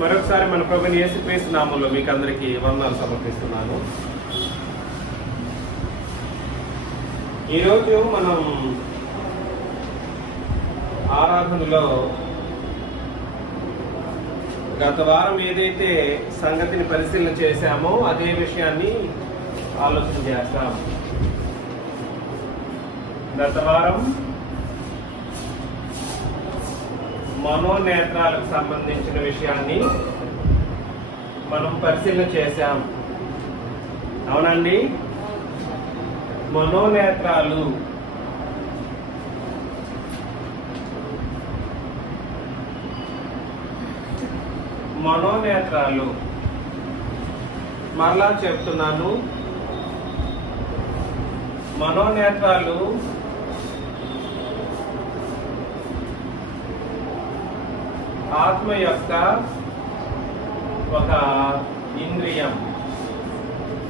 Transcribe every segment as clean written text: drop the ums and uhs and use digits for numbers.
మరొకసారి మన ప్రభుని యేసుక్రీస్తు నామంలో మీకు అందరికీ వందనాలు సమర్పిస్తున్నాను. ఈరోజు మనం ఆరాధనలో గత వారం ఏదైతే సంగతిని పరిశీలన చేశామో అదే విషయాన్ని ఆలోచన చేస్తాం. గత వారం మనోనేత్రాలకు సంబంధించిన విషయాన్ని మనం పరిశీలన చేశాం. అవునండి, మనోనేత్రాలు మరలా చెప్తున్నాను, మనోనేత్రాలు ఆత్మ యొక్క ఒక ఇంద్రియం.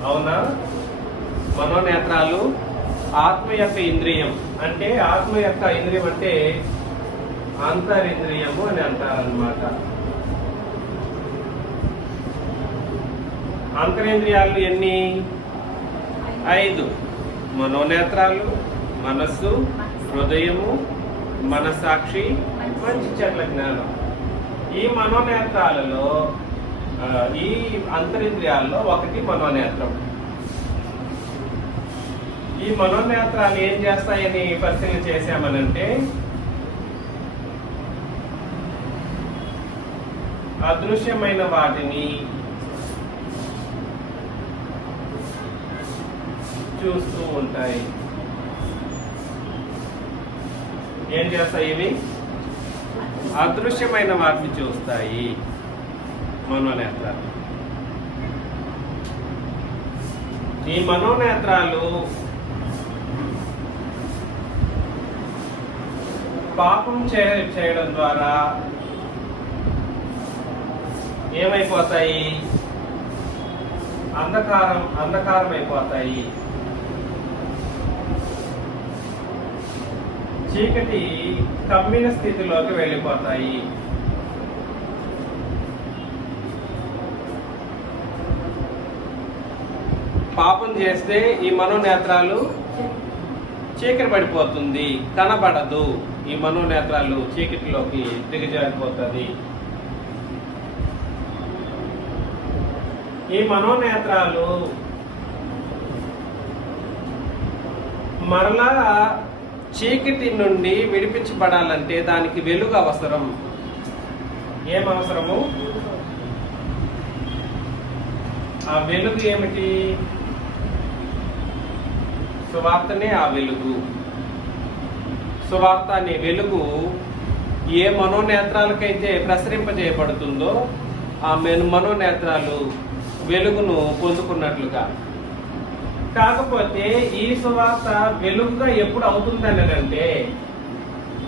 అవునా? మనోనేత్రాలు ఆత్మ యొక్క ఇంద్రియం. అంటే ఆత్మ యొక్క ఇంద్రియం అంటే అంతరింద్రియము అని అంటారన్నమాట. అంతరింద్రియాలు ఎన్ని? 5. మనోనేత్రాలు, మనస్సు, హృదయము, మనస్సాక్షి, మంచి చెడ్ల జ్ఞానం. ఈ మనోనేత్రాలలో ఈ అంతరింద్రియాల్లో ఒకటి మనోనేత్రం. ఈ మనోనేత్రాలు ఏం చేస్తాయని పరిశీలన చేశామనంటే, అదృశ్యమైన వాటిని చూస్తూ ఉంటాయి. ఏం చేస్తాయి ఇవి? అదృశ్యమైన వాటిని చూస్తాయి మనోనేత్రాలు. ఈ మనోనేత్రాలు పాపం చేయడం ద్వారా ఏమైపోతాయి? అంధకారం అయిపోతాయి. చీకటి కమ్మిన స్థితిలోకి వెళ్ళిపోతాయి. పాపం చేస్తే ఈ మనోనేత్రాలు చీకటి పడిపోతుంది, కనబడదు. ఈ మనోనేత్రాలు చీకటిలోకి దిగజారిపోతుంది. ఈ మనోనేత్రాలు మరలా చీకటి నుండి విడిపించబడాలంటే దానికి వెలుగు అవసరం. ఏం అవసరము? ఆ వెలుగు ఏమిటి? సువార్తనే ఆ వెలుగు. సువార్త అనే వెలుగు ఏ మనోనేత్రాలకైతే ప్రసరింపజేయబడుతుందో ఆ మనోనేత్రాలు వెలుగును పొందుకున్నట్లుగా. కాకపోతే ఈ సువార్త వెలుగుగా ఎప్పుడు అవుతుందనంటే,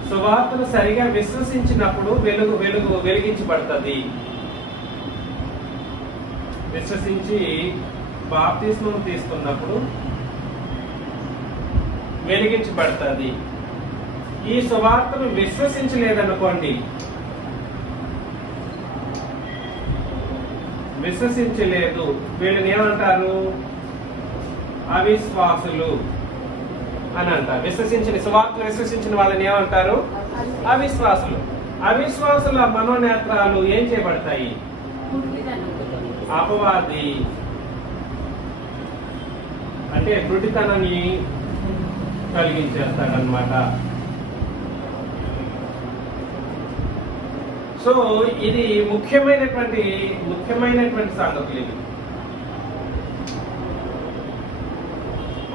సువార్తను సరిగా విశ్వసించినప్పుడు వెలిగించబడుతుంది. విశ్వసించి బాప్తిస్మం తీసుకున్నప్పుడు వెలిగించబడుతుంది. ఈ సువార్తను విశ్వసించలేదనుకోండి, విశ్వసించలేదు, వీళ్ళని ఏమంటారు? అవిశ్వాసులు అని అంటారు. సువార్తను విశ్వసించిన వాళ్ళని ఏమంటారు? అవిశ్వాసులు. అవిశ్వాసుల మనోనేత్రాలు ఏం చేయబడతాయి? అపవాది అంటే గుడ్డితనాన్ని కలిగించేస్తాడనమాట. సో ఇది ముఖ్యమైనటువంటి సంగతులు ఇవి.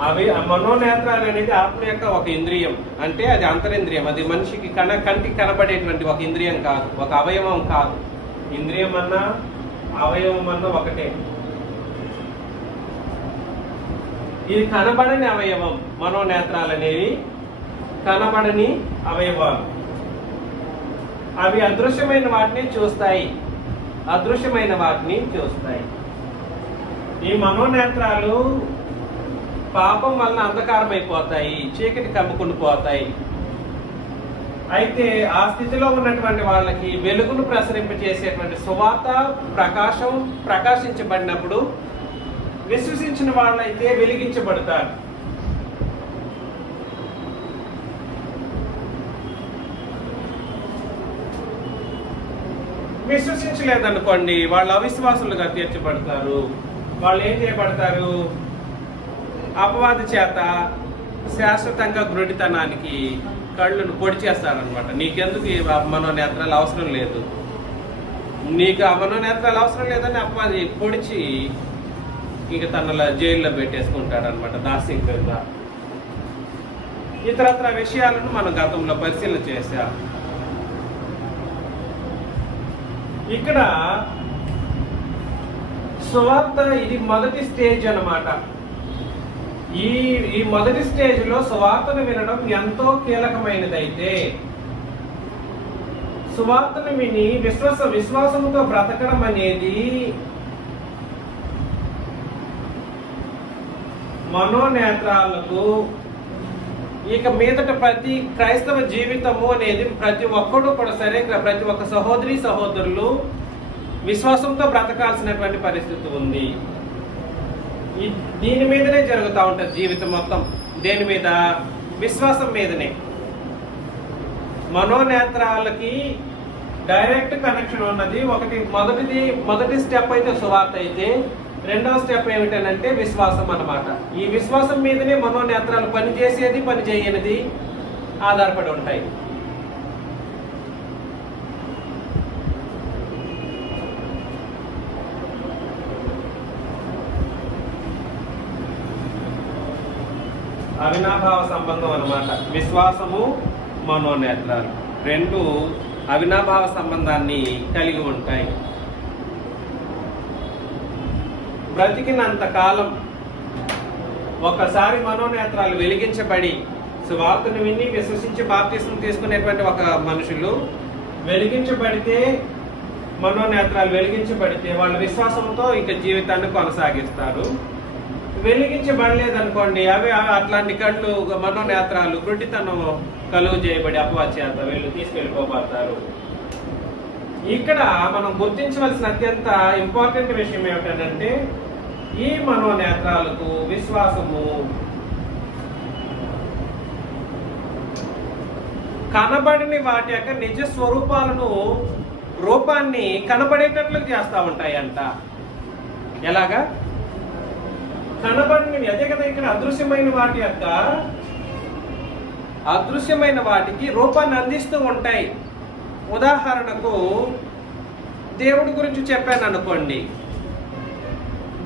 అవి మనోనేత్రాలు అనేది ఆత్మ యొక్క ఒక ఇంద్రియం. అంటే అది అంతరింద్రియం. అది మనిషికి కంటికి కనబడేటువంటి ఒక ఇంద్రియం కాదు, ఒక అవయవం కాదు. ఇంద్రియం అన్నా అవయవం అన్నా ఒకటే. ఇది కనబడని అవయవం. మనోనేత్రాలు అనేవి కనబడని అవయవాలు. అవి అదృశ్యమైన వాటిని చూస్తాయి. ఈ మనోనేత్రాలు పాపం వలన అంధకారం అయిపోతాయి, చీకటి కమ్ముకుని పోతాయి. అయితే ఆ స్థితిలో ఉన్నటువంటి వాళ్ళకి వెలుగును ప్రసరింపజేసేటువంటి సువార్త ప్రకాశించబడినప్పుడు విశ్వసించిన వాళ్ళైతే వెలిగించబడతారు. విశ్వసించలేదనుకోండి, వాళ్ళు అవిశ్వాసులుగా తీర్చబడతారు. వాళ్ళు ఏం చేయబడతారు? అపవాది చేత శాశ్వతంగా గురుడితనానికి కళ్ళను పొడి చేస్తారనమాట. నీకెందుకు ఈ మనోనేత్రాలు అవసరం లేదు, నీకు ఆ మనోనేత్రాలు అవసరం లేదని అపవాది పొడిచి ఇక తన జైల్లో పెట్టేసుకుంటాడు అనమాట, దాస్యం కింద. ఇతరత్ర విషయాలను మనం గతంలో పరిశీలన చేశాం. ఇక్కడ సువార్త ఇది మొదటి స్టేజ్ అన్నమాట. ఈ మొదటి స్టేజ్ లో సువార్తను వినడం ఎంతో కీలకమైనదైతే, సువార్తను విని విశ్వాసంతో బ్రతకడం అనేది మనోనేత్రాలకు ఇక మీదట ప్రతి క్రైస్తవ జీవితము అనేది ప్రతి ఒక్కడు కూడా సరే, ప్రతి ఒక్క సహోదరులు విశ్వాసంతో బ్రతకాల్సినటువంటి పరిస్థితి ఉంది. దీని మీదనే జరుగుతూ ఉంటుంది జీవితం మొత్తం. దేని మీద? విశ్వాసం మీదనే. మనోనేత్రాలకి డైరెక్ట్ కనెక్షన్ ఉన్నది. మొదటి స్టెప్ అయితే సువార్త అయితే, రెండవ స్టెప్ ఏమిటంటే విశ్వాసం అన్నమాట. ఈ విశ్వాసం మీదనే మనోనేత్రాలు పనిచేసేది, పని చేయనిది ఆధారపడి ఉంటాయి. అవినాభావ సంబంధం అన్నమాట. విశ్వాసము, మనోనేత్రాలు రెండు అవినాభావ సంబంధాన్ని కలిగి ఉంటాయి. బ్రతికినంత కాలం ఒకసారి మనోనేత్రాలు వెలిగించబడి సువార్తను విని విశ్వసించి బాప్తిస్మం తీసుకునేటువంటి ఒక మనుషులు వెలిగించబడితే, మనోనేత్రాలు వెలిగించబడితే వాళ్ళ విశ్వాసంతో ఇక జీవితాన్ని కొనసాగిస్తారు. వెలిగించబడలేదనుకోండి, అవి అట్లాంటి కళ్ళు మనోనేత్రాలు గుడ్డితనం కలుగు చేయబడి అపవాది చేత వీళ్ళు తీసుకెళ్ళిపోతారు. ఇక్కడ మనం గుర్తించవలసిన అత్యంత ఇంపార్టెంట్ విషయం ఏమిటంటే, ఈ మనోనేత్రాలకు విశ్వాసము కనబడిన వాటి యొక్క నిజ స్వరూపాలను, రూపాన్ని కనబడేటట్లు చేస్తూ ఉంటాయంట. ఎలాగా? కనబడినవి అదే కదా ఇక్కడ అదృశ్యమైన వాటికి రూపాన్ని అందిస్తూ ఉంటాయి. ఉదాహరణకు దేవుడి గురించి చెప్పాను అనుకోండి,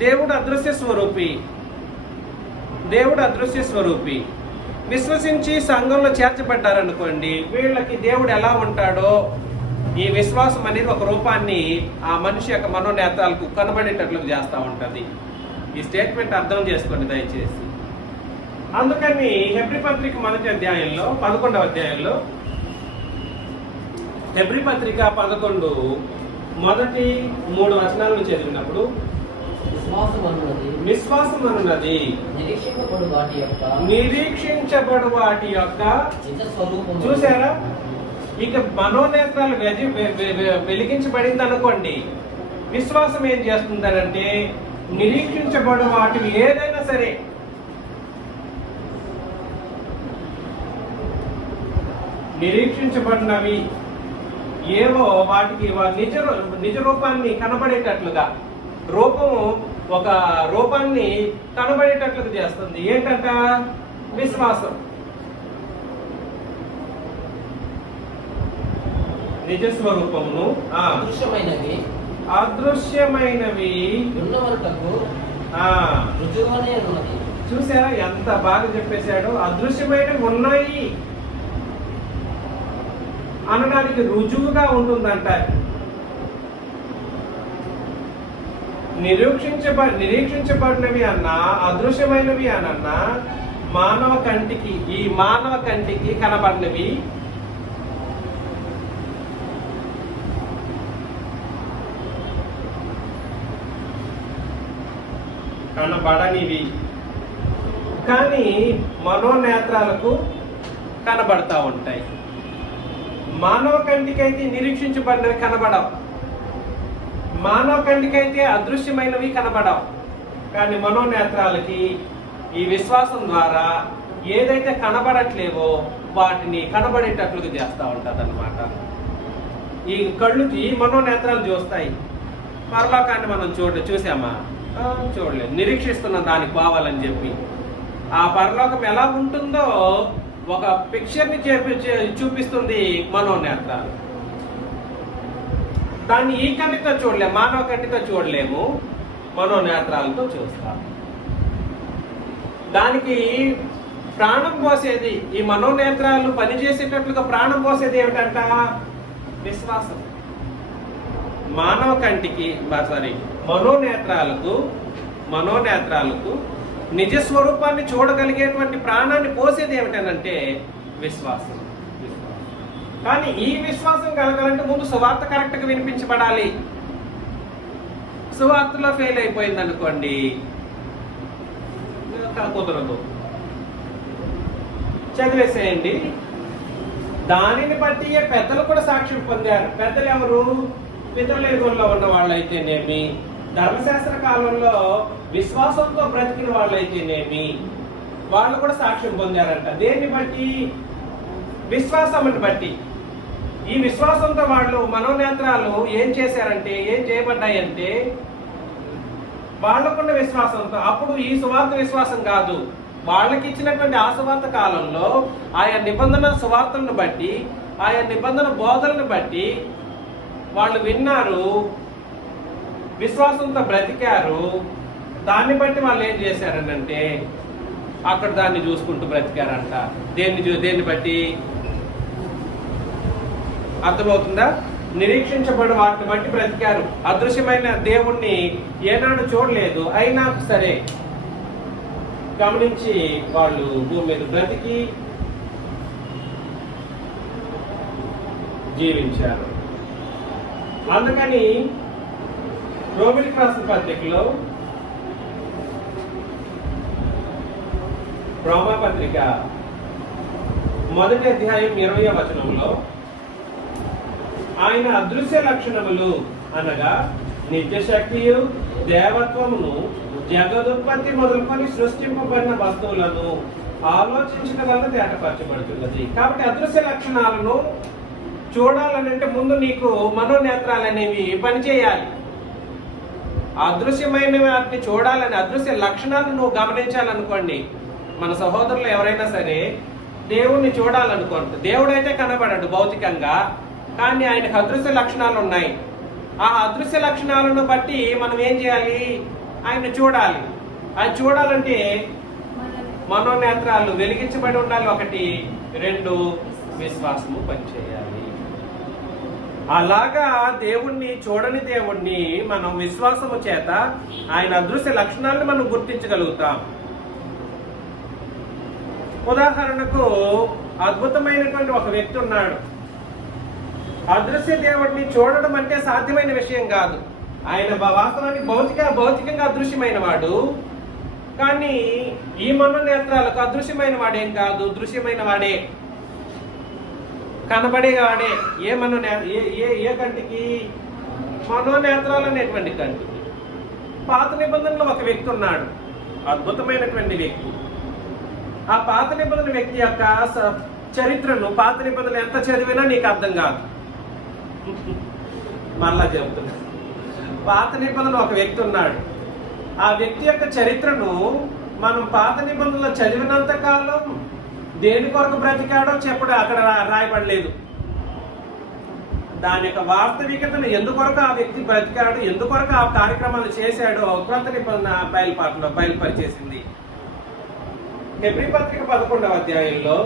దేవుడు అదృశ్య స్వరూపి. విశ్వసించి సంఘంలో చేర్చబడ్డారనుకోండి, వీళ్ళకి దేవుడు ఎలా ఉంటాడో ఈ విశ్వాసం అనేది ఒక రూపాన్ని ఆ మనిషి యొక్క మనోనేత్రాలకు కనబడేటట్లు చేస్తూ ఉంటుంది. ఈ స్టేట్మెంట్ అర్థం చేసుకోండి దయచేసి. అందుకని హెబ్రీ పత్రిక 11వ అధ్యాయంలో హెబ్రీ పత్రిక 11 మొదటి 3 వచనాలను చదివినప్పుడు విశ్వాసం అన్నది నిరీక్షించబడు వాటి యొక్క చూసారా? ఇక మనోనేత్రాలు వెలిగించబడింది అనుకోండి, విశ్వాసం ఏం చేస్తుందనంటే నిరీక్షించబడు వాటివి ఏదైనా సరే, నిరీక్షించబడినవి ఏవో వాటికి నిజ రూపాన్ని కనబడేటట్లుగా, ఒక రూపాన్ని కనబడేటట్లుగా చేస్తుంది. ఏంటంట? విశ్వాసం. నిజస్వరూపమును అదృశ్యమైనవి చూసారా ఎంత బాగా చెప్పేశాడు? అదృశ్యమైనవి ఉన్నాయి అనడానికి రుజువుగా ఉంటుందంట. నిరీక్షించబడినవి అన్నా, అదృశ్యమైనవి అనన్నా, ఈ మానవ కంటికి కనబడినవి కనబడనివి కానీ మనోనేత్రాలకు కనబడతా ఉంటాయి. మానవ కంటికైతే నిరీక్షించబడినవి కనబడవు, మానవ కంటికైతే అదృశ్యమైనవి కనబడవు. కానీ మనోనేత్రాలకి ఈ విశ్వాసం ద్వారా ఏదైతే కనబడట్లేవో వాటిని కనబడేటట్లుగా చేస్తూ ఉంటుంది అన్నమాట. ఈ కళ్ళుకి మనోనేత్రాలు చూస్తాయి. పరలోకాన్ని మనం చూసామా? చూడలేదు. నిరీక్షిస్తున్నాం దానికి కావాలని చెప్పి. ఆ పరలోకం ఎలా ఉంటుందో ఒక పిక్చర్ని చూపిస్తుంది మనోనేత్రాలు. దాన్ని ఈ కంటితో చూడలేము, మానవ కంటితో చూడలేము, మనోనేత్రాలతో చూస్తాం. దానికి ప్రాణం పోసేది, ఈ మనోనేత్రాలు పనిచేసేటట్లుగా ప్రాణం పోసేది ఏమిటంట? విశ్వాసం. మానవ కంటికి మనోనేత్రాలకు నిజ స్వరూపాన్ని చూడగలిగేటువంటి ప్రాణాన్ని పోసేది ఏమిటనంటే విశ్వాసం. కానీ ఈ విశ్వాసం కలగాలంటే ముందు సువార్త కరెక్ట్గా వినిపించబడాలి. సువార్తలో ఫెయిల్ అయిపోయింది అనుకోండి, కుదరదు, చదివేసేయండి. దానిని బట్టి పెద్దలు కూడా సాక్ష్యం పొందారు. పెద్దలు ఎవరు? పితరుల ఉన్న వాళ్ళైతేనేమి, ధర్మశాస్త్ర కాలంలో విశ్వాసంతో బ్రతికిన వాళ్ళైతేనేమి, వాళ్ళు కూడా సాక్ష్యం పొందారంట. దేన్ని బట్టి? విశ్వాసాన్ని బట్టి. ఈ విశ్వాసంతో వాళ్ళు మనోనేత్రాలు ఏం చేశారంటే, ఏం చేయబడ్డాయంటే వాళ్ళకున్న విశ్వాసంతో. అప్పుడు ఈ సువార్త విశ్వాసం కాదు, వాళ్ళకి ఇచ్చినటువంటి ఆ సువార్త కాలంలో ఆయా నిబంధన సువార్తలను బట్టి, ఆయా నిబంధన బోధలను బట్టి వాళ్ళు విన్నారు, విశ్వాసంతో బ్రతికారు. దాన్ని బట్టి వాళ్ళు ఏం చేశారనంటే అక్కడ దాన్ని చూసుకుంటూ బ్రతికారంట. దేన్ని బట్టి? అర్థమవుతుందా? నిరీక్షించబడి వాటిని బట్టి బ్రతికారు. అదృశ్యమైన దేవుణ్ణి ఏనాడు చూడలేదు, అయినా సరే గమనించి వాళ్ళు భూమి మీద బ్రతికి జీవించారు. అందుకని రోమిలికి రాసిన పత్రికలో, రోమాపత్రిక 1వ అధ్యాయం 20వ వచనంలో ఆయన అదృశ్య లక్షణములు అనగా నిత్యశక్తియు దేవత్వమును జగదుత్పత్తి మొదలుకొని సృష్టింపబడిన వస్తువులను ఆలోచించడం వల్ల తేటపరచబడుతున్నది. కాబట్టి అదృశ్య లక్షణాలను చూడాలనంటే ముందు నీకు మనోనేత్రాలు అనేవి పనిచేయాలి. అదృశ్యమైన వాటిని చూడాలని, అదృశ్య లక్షణాలను నువ్వు గమనించాలనుకోండి. మన సహోదరులు ఎవరైనా సరే దేవుణ్ణి చూడాలనుకోండి, దేవుడైతే కనబడడు భౌతికంగా, కానీ ఆయనకు అదృశ్య లక్షణాలు ఉన్నాయి. ఆ అదృశ్య లక్షణాలను బట్టి మనం ఏం చేయాలి? ఆయన చూడాలి. ఆయన చూడాలంటే మనోనేత్రాలు వెలిగించబడి ఉండాలి. 1, 2 విశ్వాసము పనిచేయాలి. అలాగా దేవుణ్ణి, చూడని దేవుణ్ణి మనం విశ్వాసము చేత ఆయన అదృశ్య లక్షణాలను మనం గుర్తించగలుగుతాం. ఉదాహరణకు అద్భుతమైనటువంటి ఒక వ్యక్తి ఉన్నాడు. అదృశ్య దేవుడిని చూడడం అంటే సాధ్యమైన విషయం కాదు. ఆయన వాస్తవానికి భౌతికంగా అదృశ్యమైన వాడు. కానీ ఈ మనోనేత్రాలకు అదృశ్యమైన వాడేం కాదు, దృశ్యమైన వాడే, కనబడేవాడే. ఏ కంటికి? మనోనేత్రాలు అనేటువంటి కంటికి. పాత నిబంధనలో ఒక వ్యక్తి ఉన్నాడు, అద్భుతమైనటువంటి వ్యక్తి. ఆ పాత నిబంధన వ్యక్తి యొక్క చరిత్రను, పాత నిబంధనలు ఎంత చదివినా నీకు అర్థం కాదు. మళ్ళా చెబుతున్నా, పాత నిబంధనలో ఒక వ్యక్తి ఉన్నాడు. ఆ వ్యక్తి యొక్క చరిత్రను మనం పాత నిబంధనలు చదివినంత కాలం దేని కొరకు బ్రతికాడో చెప్పడం అక్కడ రాయబడలేదు. దాని యొక్క వాస్తవికతను ఎందుకొరకు ఆ వ్యక్తి బ్రతికాడు, ఎందుకొరకు ఆ కార్యక్రమాలు చేశాడో క్రొత్త నిబంధన బయలుపరిచేసింది. హెబ్రీ పత్రిక 11వ అధ్యాయంలో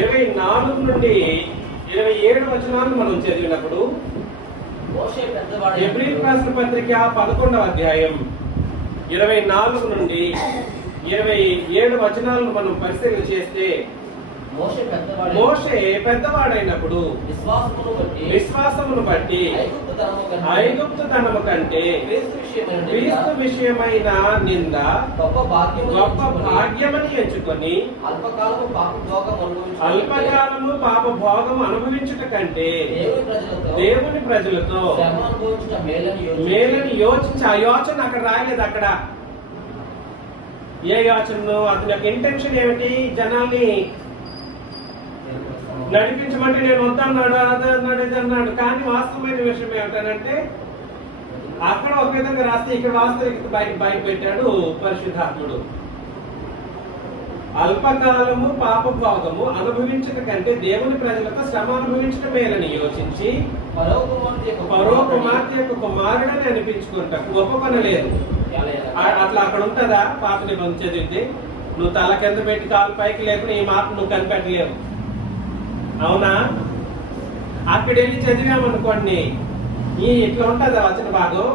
24 నుండి 27 వచనాలను మనం చదివినప్పుడు, హెబ్రీ రాసిన పత్రిక 11వ అధ్యాయం 24 నుండి 27 వచనాలను మనం పరిశీలన చేస్తే మోషే పెద్దవాడైనప్పుడు విశ్వాసమును బట్టి ఐగుప్తు ధనము కంటే క్రీస్తు విషయమైన నింద గొప్ప భాగ్యమని ఎంచుకొని అల్పకాలము పాప భోగము అనుభవించుట కంటే దేవుని ప్రజలతో మేలని యోచించి ఆ యోచన అక్కడ రాయలేదు. అక్కడ ఏ యోచనను, అతని యొక్క ఇంటెన్షన్ ఏమిటి? జనాల్ని నడిపించమంటే నేను వద్దన్నాడు, అదే అన్నాడు, ఇది అన్నాడు. కానీ వాస్తవమైన విషయం ఏమిటంటే అక్కడ ఒక విధంగా రాస్తే ఇక్కడ వాస్తవికత బయట పెట్టాడు పరిశుద్ధాత్ముడు. అల్పకాలము పాప భోగము అనుభవించట కంటే దేవుని ప్రజలతో శ్రమ అనుభవించడం మేలని యోచించి పరో కుమార్తె యొక్క కుమారుడని అనిపించుకుంటకు ఒప్పుకొనలేదు. అట్లా అక్కడ ఉంటుందా? పాత నిబంధన చదివితే నువ్వు తల కింద పెట్టి కాలు పైకి లేకుండా ఈ మాట నువ్వు కనిపెట్టలేవు. అవునా? అక్కడ వెళ్ళి చదివామనుకోండి, ఇట్లా ఉంటుందా వచ్చిన భాగం?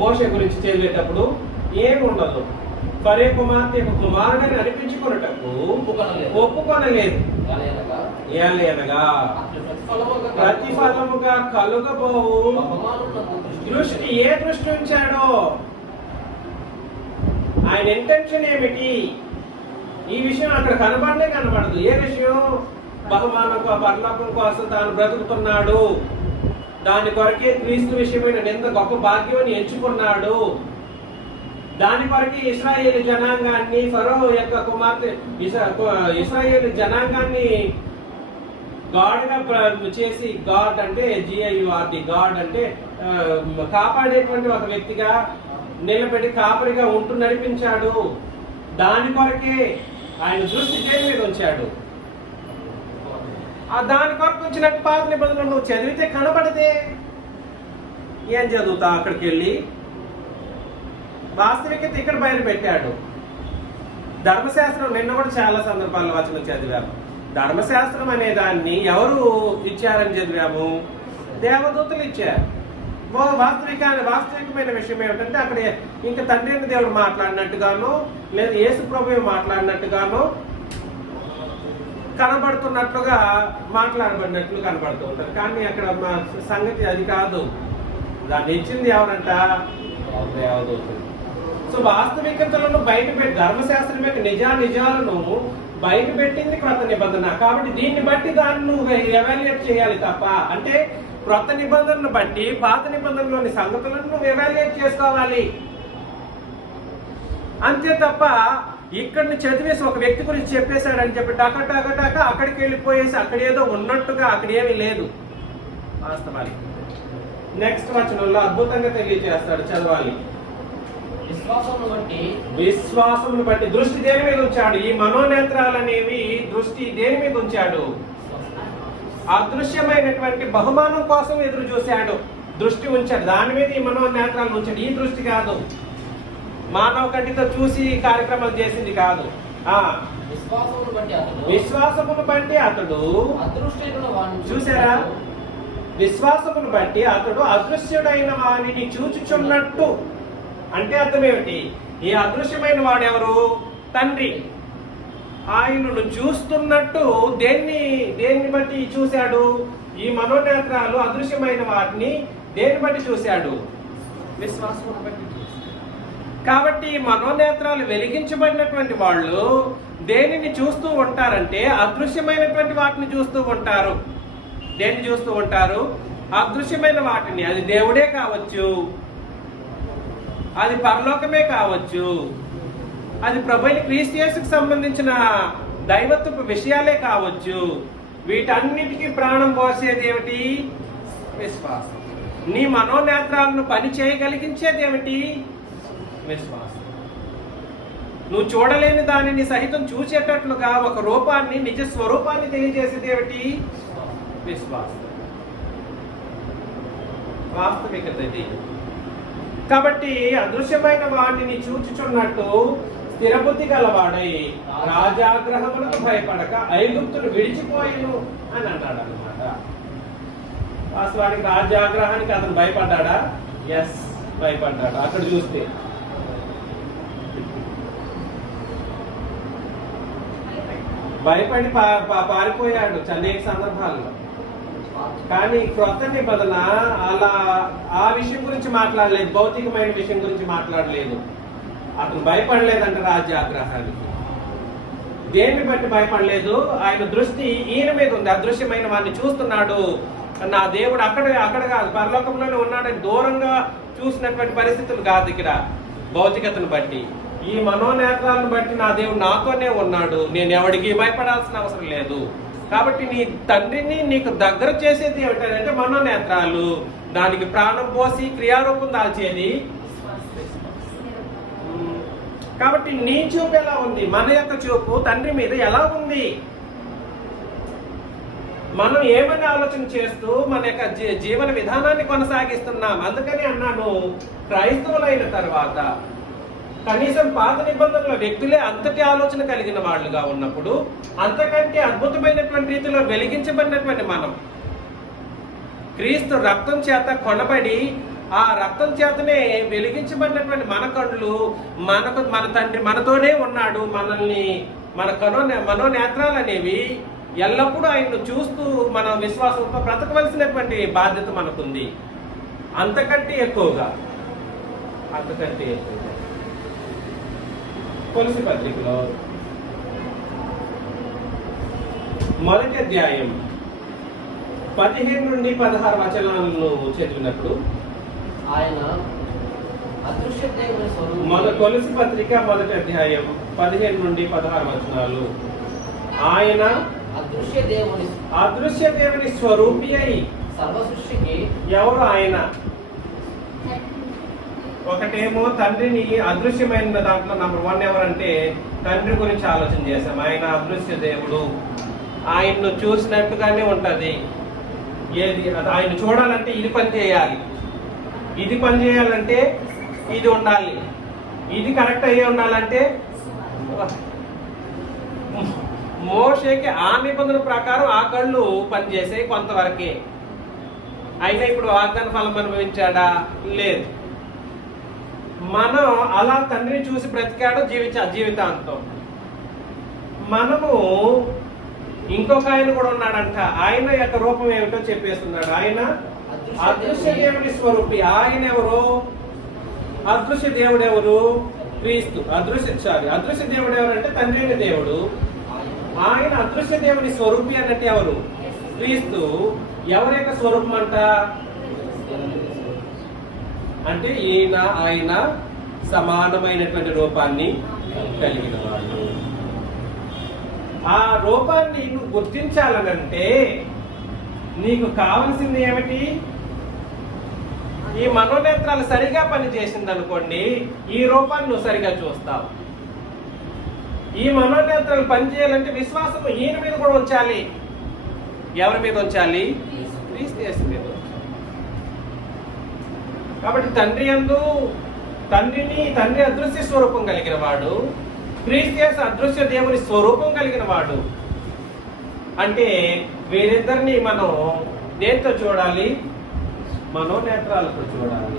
మోషే గురించి చదివేటప్పుడు ఏముండదు. పరే కుమార్తె యొక్క కుమారుడని అనిపించుకున్నటకు ఒప్పుకొనలేదు. ఏలనగా ప్రతిఫలముగా కలుగబోవు దృష్టి ఏ దృష్టి ఉంచాడో, ఆయన ఇంటెన్షన్ ఏమిటి? ఈ విషయం అక్కడ కనబడదు. ఏ విషయం? బహుమానం పరలోకం కోసం తాను బ్రతుకుతున్నాడు, దాని కొరకే క్రీస్తు విషయమైన నింద గొప్ప భాగ్యం ఎంచుకున్నాడు, దాని కొరకే ఇశ్రాయేలు జనాంగాన్ని ఫరో యొక్క కుమార్తె ఇశ్రాయేలు జనాంగాన్ని గాడ్గా చేసి, గాడ్ అంటే GIURD, గాడ్ అంటే కాపాడేటువంటి ఒక వ్యక్తిగా నిలబెట్టి కాపరిగా ఉంటూ నడిపించాడు. దాని కొరకే ఆయన దృష్టి దేని మీద ఉంచాడు. ఆ దాని కొరకు వచ్చినట్టు పాత నిబంధనలు నువ్వు చదివితే కనబడితే ఏం చదువుతా? అక్కడికి వెళ్ళి వాస్తవికత ఇక్కడ బయలు పెట్టాడు. ధర్మశాస్త్రం నిన్న కూడా చాలా సందర్భాల్లో వచనం చదివాము. ధర్మశాస్త్రం అనే దాన్ని ఎవరు ఇచ్చారని చదివాము? దేవదూతలు ఇచ్చారు. వాస్తవికమైన విషయం ఏమిటంటే అక్కడ ఇంకా తండ్రి దేవుడు మాట్లాడినట్టుగానో లేదా యేసు ప్రభువు మాట్లాడినట్టుగానో కనబడుతున్నట్లుగా మాట్లాడబడినట్లు కనబడుతూ ఉంటారు. కానీ అక్కడ మా సంగతి అది కాదు. దాన్ని ఇచ్చింది ఎవరంట? దేవదూతలు. సో వాస్తవికతలను బయట పెట్టి ధర్మశాస్త్రం యొక్క నిజాలను బయట పెట్టింది క్రొత్త నిబంధన. కాబట్టి దీన్ని బట్టి దాన్ని నువ్వు ఎవాల్యుయేట్ చేయాలి తప్ప, అంటే క్రొత్త నిబంధనను బట్టి పాత నిబంధనలోని సంగతులను నువ్వు ఎవాల్యుయేట్ చేసుకోవాలి అంతే తప్ప ఇక్కడిని చదివేసి ఒక వ్యక్తి గురించి చెప్పేశాడని చెప్పి టక అక్కడికి వెళ్ళిపోయేసి అక్కడ ఏదో ఉన్నట్టుగా అక్కడ ఏమీ లేదు వాస్తవానికి. నెక్స్ట్ వచనంలో అద్భుతంగా తెలియజేస్తాడు, చదవాలి. విశ్వాసమును బట్టి దృష్టి దేని మీద ఉంచాడు? ఈ మనోనేత్రాలు అనేవి దృష్టి దేని మీద ఉంచాడు? అదృశ్యమైనటువంటి బహుమానం కోసం ఎదురు చూశాడు, దృష్టి ఉంచాడు. దాని మీద ఈ మనోనేత్రాలు ఉంచాడు. ఈ దృష్టి కాదు, మానవ కంటితో చూసి కార్యక్రమాలు చేసింది కాదు. విశ్వాసమును బట్టి అతడు చూసారా? విశ్వాసమును బట్టి అతడు అదృశ్యుడైన వారిని చూచుచున్నట్టు. అంటే అర్థం ఏమిటి? ఈ అదృశ్యమైన వాడెవరు? తండ్రి. ఆయనను చూస్తున్నట్టు దేన్ని బట్టి చూశాడు? ఈ మనోనేత్రాలు అదృశ్యమైన వాటిని దేన్ని బట్టి చూశాడు? విశ్వాసమును బట్టి. కాబట్టి మనోనేత్రాలు వెలిగించబడినటువంటి వాళ్ళు దేనిని చూస్తూ ఉంటారంటే అదృశ్యమైనటువంటి వాటిని చూస్తూ ఉంటారు. దేన్ని చూస్తూ ఉంటారు? అదృశ్యమైన వాటిని. అది దేవుడే కావచ్చు, అది పరలోకమే కావచ్చు, అది ప్రభువైన క్రీస్తు యేసుకు సంబంధించిన దైవత్వపు విషయాలే కావచ్చు. వీటన్నిటికీ ప్రాణం పోసేది ఏమిటి? విశ్వాసం. నీ మనోనేత్రాలను పని చేయగలిగించేది ఏమిటి? విశ్వాసం. నువ్వు చూడలేని దానిని సహితం చూసేటట్లుగా ఒక రూపాన్ని, నిజ స్వరూపాన్ని తెలియజేసేది ఏమిటి? విశ్వాసం. వాస్తవికత ఇది. కాబట్టి అదృశ్యమైన వాడిని చూచుచున్నట్టు స్థిరబుద్ధి గలవాడై రాజాగ్రహములకు భయపడక ఐగుప్తును విడిచిపోయిను అని అంటాడు అనమాట. వాస్తవానికి రాజాగ్రహానికి అతను భయపడ్డా? ఎస్, భయపడ్డాడు. అక్కడ చూస్తే భయపడి పారిపోయాడు అనేక సందర్భాల్లో. కానీ క్రొత్త నిబంధన అలా ఆ విషయం గురించి మాట్లాడలేదు, భౌతికమైన విషయం గురించి మాట్లాడలేదు. అతను భయపడలేదంట రాజ్యాగ్రహానికి. దేన్ని బట్టి భయపడలేదు? ఆయన దృష్టి ఈయన మీద ఉంది. అదృశ్యమైన వాడిని చూస్తున్నాడు. నా దేవుడు అక్కడ కాదు, పరలోకంలోనే ఉన్నాడని దూరంగా చూసినటువంటి పరిస్థితులు కాదు. ఇక్కడ భౌతికతను బట్టి, ఈ మనోనేత్రాలను బట్టి నా దేవుడు నాతోనే ఉన్నాడు, నేను ఎవడికి భయపడాల్సిన అవసరం లేదు. కాబట్టి నీ తండ్రిని నీకు దగ్గర చేసేది ఏమిటంటే మనోనేత్రాలు. దానికి ప్రాణం పోసి క్రియారూపం దాల్చేది. కాబట్టి నీ చూపు ఎలా ఉంది? మన యొక్క చూపు తండ్రి మీద ఎలా ఉంది? మనం ఏమని ఆలోచన చేస్తూ మన యొక్క జీవన విధానాన్ని కొనసాగిస్తున్నాం. అందుకని అన్నాను, క్రైస్తవులైన తర్వాత కనీసం పాత నిబంధనల వ్యక్తులే అంతటి ఆలోచన కలిగిన వాళ్ళుగా ఉన్నప్పుడు, అంతకంటే అద్భుతమైనటువంటి రీతిలో వెలిగించబడినటువంటి మనం, క్రీస్తు రక్తం చేత కొనబడి ఆ రక్తం చేతనే వెలిగించబడినటువంటి మన కళ్ళు, మన తండ్రి మనతోనే ఉన్నాడు. మనల్ని మన మనోనేత్రాలు అనేవి ఎల్లప్పుడూ ఆయన్ను చూస్తూ మన విశ్వాసంతో బ్రతకవలసినటువంటి బాధ్యత మనకుంది. అంతకంటే ఎక్కువగా కొలస్సీ పత్రికలో 1వ అధ్యాయం 15 నుండి 16 వచనాలను చదివినప్పుడు, ఆయన అదృశ్య దేవుని స్వరూపి. కొలస్సీ పత్రిక 1వ అధ్యాయం 15 నుండి 16 వచనాలు. ఆయన అదృశ్య దేవుని స్వరూపి అయి సర్వ సృష్టికి. ఎవరు ఆయన? ఒకటేమో తండ్రిని అదృశ్యమైన దాంట్లో నంబర్ 1 ఎవరంటే తండ్రి గురించి ఆలోచన చేశాం. ఆయన అదృశ్య దేవుడు. ఆయన్ను చూసినట్టుగానే ఉంటది. ఏది ఆయన చూడాలంటే ఇది పని చేయాలి, ఇది పని చేయాలంటే ఇది ఉండాలి, ఇది కరెక్ట్ అయ్యే ఉండాలంటే. మోషేకి ఆ నిబంధన ప్రకారం ఆ కళ్ళు పనిచేసే కొంతవరకే. అయినా ఇప్పుడు వాగ్దాన ఫలం అనుభవించాడా? లేదు. మనం అలా తండ్రిని చూసి బ్రతికాడు జీవితాంతం. మనము ఇంకొక ఆయన కూడా ఉన్నాడంట. ఆయన యొక్క రూపం ఏమిటో చెప్పేస్తున్నాడు. ఆయన అదృశ్య దేవుని స్వరూపి. ఆయన ఎవరు? అదృశ్య దేవుడు ఎవరు? క్రీస్తు. అదృశ్య దేవుడు ఎవరంటే తండ్రి అయిన దేవుడు. ఆయన అదృశ్య దేవుని స్వరూపి అన్నట్టు ఎవరు? క్రీస్తు. ఎవరి యొక్క స్వరూపం అంట అంటే ఆయన సమానమైనటువంటి రూపాన్ని కలిగిన వాళ్ళు. ఆ రూపాన్ని నువ్వు గుర్తించాలనంటే నీకు కావలసింది ఏమిటి? ఈ మనోనేత్రాలు సరిగా పనిచేసింది అనుకోండి, ఈ రూపాన్ని నువ్వు సరిగా చూస్తావు. ఈ మనోనేత్రాలు పనిచేయాలంటే విశ్వాసం ఈయన మీద కూడా ఉంచాలి. ఎవరి మీద ఉంచాలి? క్రీస్తు యేసు మీద. కాబట్టి తండ్రి అదృశ్య స్వరూపం కలిగిన వాడు, క్రీస్తు యేసు అదృశ్య దేవుని స్వరూపం కలిగిన వాడు. అంటే వీరిద్దరిని మనం దేంతో చూడాలి? మనోనేత్రాలతో చూడాలి.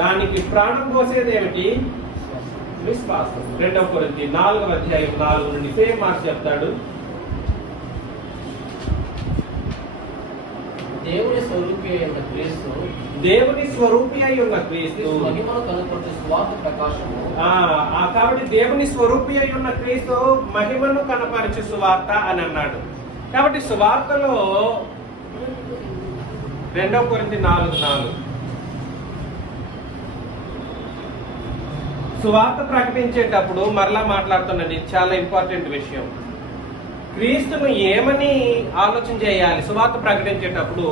దానికి ప్రాణం పోసేది ఏమిటి? విశ్వాసం. 2 కొరింథీ 4వ అధ్యాయం 4 నుండి సేమ్ మాట చెప్తాడు. దేవుని స్వరూపి అయిన క్రీస్తు, దేవుని స్వరూపి అయి ఉన్న క్రీస్తు మహిమను కనపరచు సువార్త ప్రకాశము. కాబట్టి దేవుని స్వరూపి అయి ఉన్న క్రీస్తు మహిమను కనపరచు సువార్త అని అన్నాడు. కాబట్టి సువార్తలో 2 కొరింథీ 4:4 సువార్త ప్రకటించేటప్పుడు మరలా మాట్లాడుతున్నది చాలా ఇంపార్టెంట్ విషయం. క్రీస్తును ఏమని ఆలోచన చేయాలి? సువార్త ప్రకటించేటప్పుడు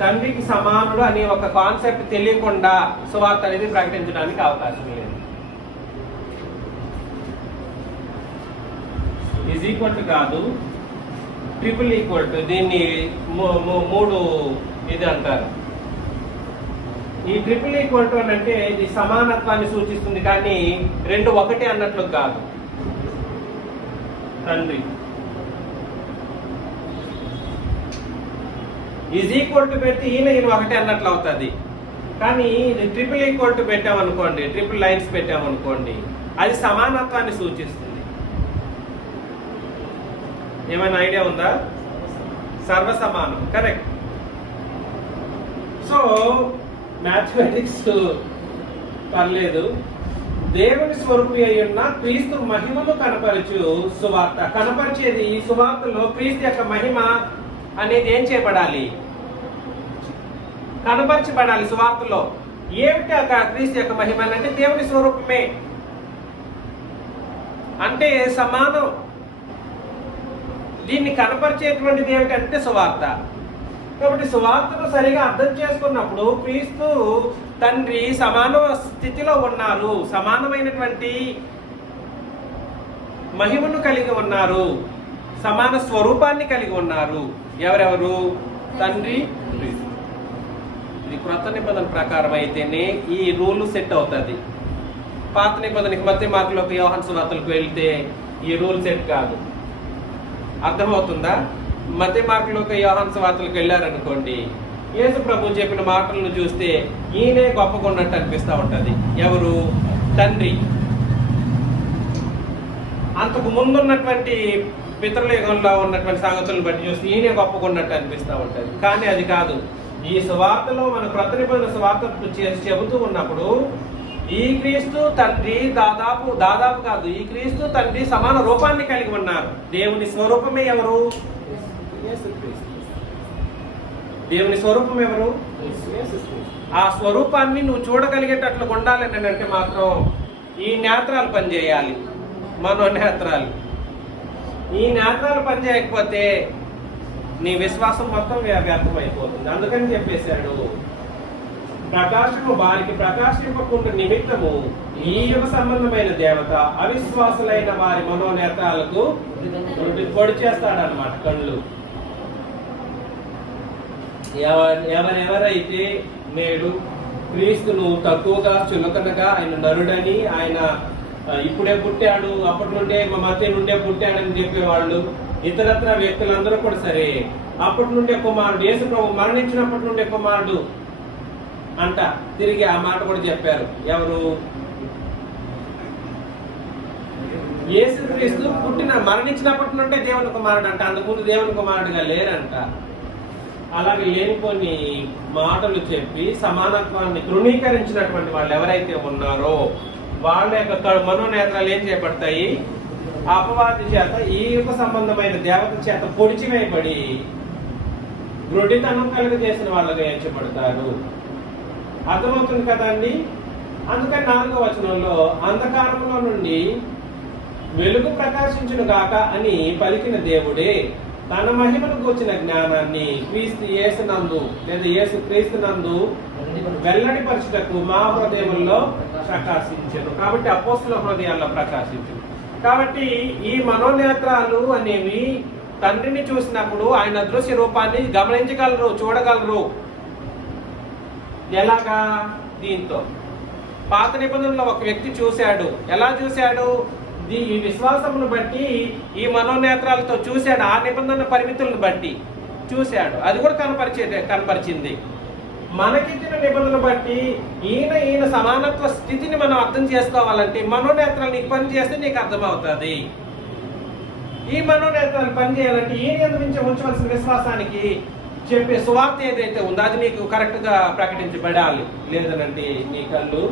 తండ్రికి సమానుడు అనే ఒక కాన్సెప్ట్ తెలియకుండా సువార్త అనేది ప్రకటించడానికి అవకాశం లేదు. ఈజ్ ఈక్వల్ టు కాదు, ట్రిపుల్ ఈక్వల్ టు. దీన్ని 3 ఇది అంటారు. ఈ ట్రిపుల్ ఈక్వల్ టు అంటే ఇది సమానత్వాన్ని సూచిస్తుంది, కానీ 2 ఒకటే అన్నట్లు కాదు. తండ్రి ఈజ్ ఈక్వల్ టు పెడితే ఈయన ఒకటే అన్నట్లు అవుతుంది. కానీ ఇది ట్రిపుల్ ఈక్వల్ టు పెట్టామనుకోండి, ట్రిపుల్ లైన్స్ పెట్టామనుకోండి, అది సమానత్వాన్ని సూచిస్తుంది. ఏమైనా ఐడియా ఉందా? సర్వసమానం, కరెక్ట్. సో మ్యాథమెటిక్స్ పర్లేదు. దేవుని స్వరూపి అయి ఉన్న క్రీస్తు మహిమను కనపరచు సువార్త. కనపరిచేది ఈ సువార్తలో క్రీస్తు యొక్క మహిమ అనేది ఏం చేయబడాలి? కనపరచబడాలి సువార్తలో. ఏమిటి ఆ క్రీస్తు యొక్క మహిమ అంటే దేవుని స్వరూపమే, అంటే సమానం. దీన్ని కనపరిచేటువంటిది ఏమిటంటే సువార్త. కాబట్టి సువార్తను సరిగా అర్థం చేసుకున్నప్పుడు క్రీస్తు తండ్రి సమాన స్థితిలో ఉన్నారు, సమానమైనటువంటి మహిమను కలిగి ఉన్నారు, సమాన స్వరూపాన్ని కలిగి ఉన్నారు. ఎవరెవరు? తండ్రి, క్రీస్తు. ఇది క్రొత్త నిబంధన ప్రకారం అయితేనే ఈ రూల్ సెట్ అవుతుంది. పాత నిబంధనకి మధ్య మార్కులోకి యోహాను సువార్తలకు వెళ్తే ఈ రూల్ సెట్ కాదు. అర్థమవుతుందా? మధ్య మార్కులోకి యోహాను సువార్తలకు వెళ్ళారనుకోండి, యేసు ప్రభు చెప్పిన మాటలను చూస్తే ఈయనే గొప్పగా ఉన్నట్టు అనిపిస్తూ ఉంటుంది. ఎవరు? తండ్రి. అంతకు ముందున్నటువంటి పితరుల యుగంలో ఉన్నటువంటి సంగతులను బట్టి చూస్తే ఈయనే గొప్పగా ఉన్నట్టు అనిపిస్తూ ఉంటుంది. కానీ అది కాదు. ఈ సువార్తలో మన క్రొత్త నిబంధన సువార్త చేసి చెబుతూ ఉన్నప్పుడు ఈ క్రీస్తు తండ్రి దాదాపు కాదు, ఈ క్రీస్తు తండ్రి సమాన రూపాన్ని కలిగి ఉన్నారు. దేవుని స్వరూపమే ఎవరు? యేసుక్రీస్తు. దేవుని స్వరూపం ఎవరు? యేసుక్రీస్తు. ఆ స్వరూపాన్ని నువ్వు చూడగలిగేటట్లు ఉండాలని అంటే మాత్రం ఈ నేత్రాలు పనిచేయాలి, మనోనేత్రాలు. ఈ నేత్రాలు పనిచేయకపోతే నీ విశ్వాసం మొత్తం వ్యర్థమైపోతుంది. అందుకని చెప్పేశాడు, ప్రకాశము వారికి ప్రకాశింపకుండా నిమిత్తము ఈ యుగ సంబంధమైన దేవత అవిశ్వాసులైన వారి మనోనేత్రాలకు పొడి చేస్తాడనమాట కళ్ళు. ఎవరెవరైతే నేడు క్రీస్తును తక్కువగా చులకనగా ఆయన నరుడని, ఆయన ఇప్పుడే పుట్టాడు, అప్పటి నుండే మా మధ్య నుండే పుట్టాడని చెప్పేవాళ్ళు, ఇతరత్ర వ్యక్తులందరూ కూడా సరే అప్పటి నుండే కుమారుడు, యేసు ప్రభు మరణించినప్పటి నుండే కుమారుడు అంట తిరిగి ఆ మాట కూడా చెప్పారు. ఎవరు? యేసుక్రీస్తు మరణించినప్పటి నుండే దేవుని కుమారుడు అంట, అందుకు దేవుని కుమారుడుగా లేరంట. అలాగే లేనిపోని మాటలు చెప్పి సమానత్వాన్ని తృణీకరించినటువంటి వాళ్ళు ఎవరైతే ఉన్నారో వాళ్ళ యొక్క మనోనేత్రాలు ఏం చేయబడతాయి? అపవాది చేత, ఈ యుగ సంబంధమైన దేవత చేత పొడిచివేయబడి గ్రుడితనం కలుగజేసిన వాళ్ళగా ఎంచబడతారు. అర్థమవుతుంది కదండి? అందుకని 4వ వచనంలో అంధకారంలో నుండి వెలుగు ప్రకాశించును గాక అని పలికిన దేవుడే తన మహిమను కూర్చిన జ్ఞానాన్ని క్రీస్తు యేసునందు లేదా యేసు క్రీస్తునందు వెల్లడిపరచుటకు మా హృదయంలో ప్రకాశించను. కాబట్టి అపోస్తుల హృదయాల్లో ప్రకాశించను. కాబట్టి ఈ మనోనేత్రాలు అనేవి తండ్రిని చూసినప్పుడు ఆయన దృశ్య రూపాన్ని గమనించగలరు, చూడగలరు. ఎలాగా? దీంతో పాత నిబంధనలో ఒక వ్యక్తి చూశాడు. ఎలా చూశాడు? ఈ విశ్వాసమును బట్టి, ఈ మనోనేత్రాలతో చూశాడు. ఆ నిబంధన పరిమితులను బట్టి చూశాడు. అది కూడా కనపరిచింది. మనకిచ్చిన నిబంధన బట్టి ఈయన సమానత్వ స్థితిని మనం అర్థం చేసుకోవాలంటే మనోనేత్రాలు నీకు పని చేస్తే నీకు అర్థమవుతుంది. ఈ మనోనేత్రాలు పనిచేయాలంటే ఈయన ఎందుకు ఉంచవలసిన విశ్వాసానికి చెప్పే సువార్త ఏదైతే ఉందో అది నీకు కరెక్ట్ గా ప్రకటించబడాలి. లేదనంటే నీ కళ్ళు.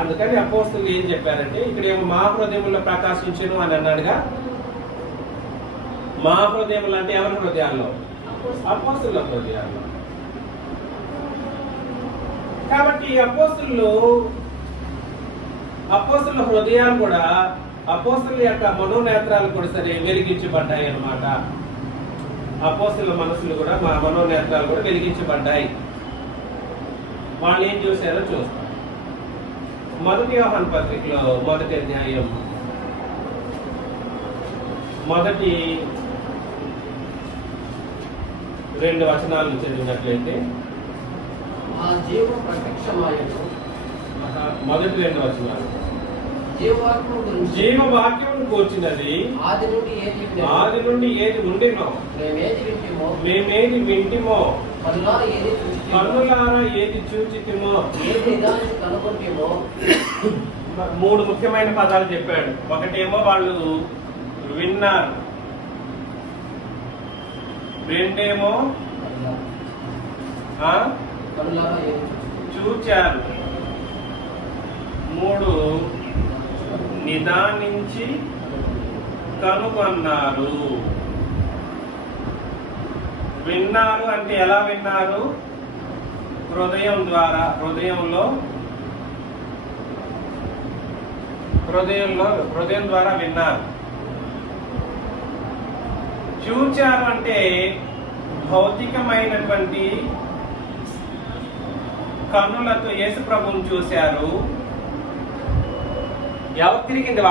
అందుకని అపోస్తులు ఏం చెప్పారంటే, ఇక్కడేమో మా హృదయంలో ప్రకాశించును అని అన్నాడుగా. మా హృదయములు అంటే ఎవరి హృదయాల్లో? అపోస్తుల హృదయాల్లో. కాబట్టి అపోస్తుల హృదయాలు కూడా, అపోస్తుల యొక్క మనోనేత్రాలు కూడా సరే వెలిగించబడ్డాయి అన్నమాట. అపోస్తుల మనసులు కూడా, మా మనోనేత్రాలు కూడా వెలిగించబడ్డాయి. వాళ్ళు ఏం చూశారో చూస్తారు. మొదటి యోహాను పత్రికలో 1వ అధ్యాయం మొదటి 2 వచనాలను చదివినట్లయితే, ఆ జీవం ప్రత్యక్షమాయను. మొదటి 2 వచనాలు జీవవాక్యమును కూర్చున్నది. ఆది నుండి ఏది ఉండినో, మేమేది వింటిమో, కన్నులారా ఏది చూచితిమో. 3 ముఖ్యమైన పదాలు చెప్పాడు. ఒకటేమో వాళ్ళు విన్నారు, రెండేమో కనులారా ఏమి చూచారు, మూడు నిదానించి కనుగొన్నారు. విన్నారు అంటే ఎలా విన్నారు? హృదయం ద్వారా, హృదయం ద్వారా విన్నారు. చూచారు అంటే భౌతికమైనటువంటి కన్నులతో యేసు ప్రభువుని చూశారు. ఎవరు తిరిగింది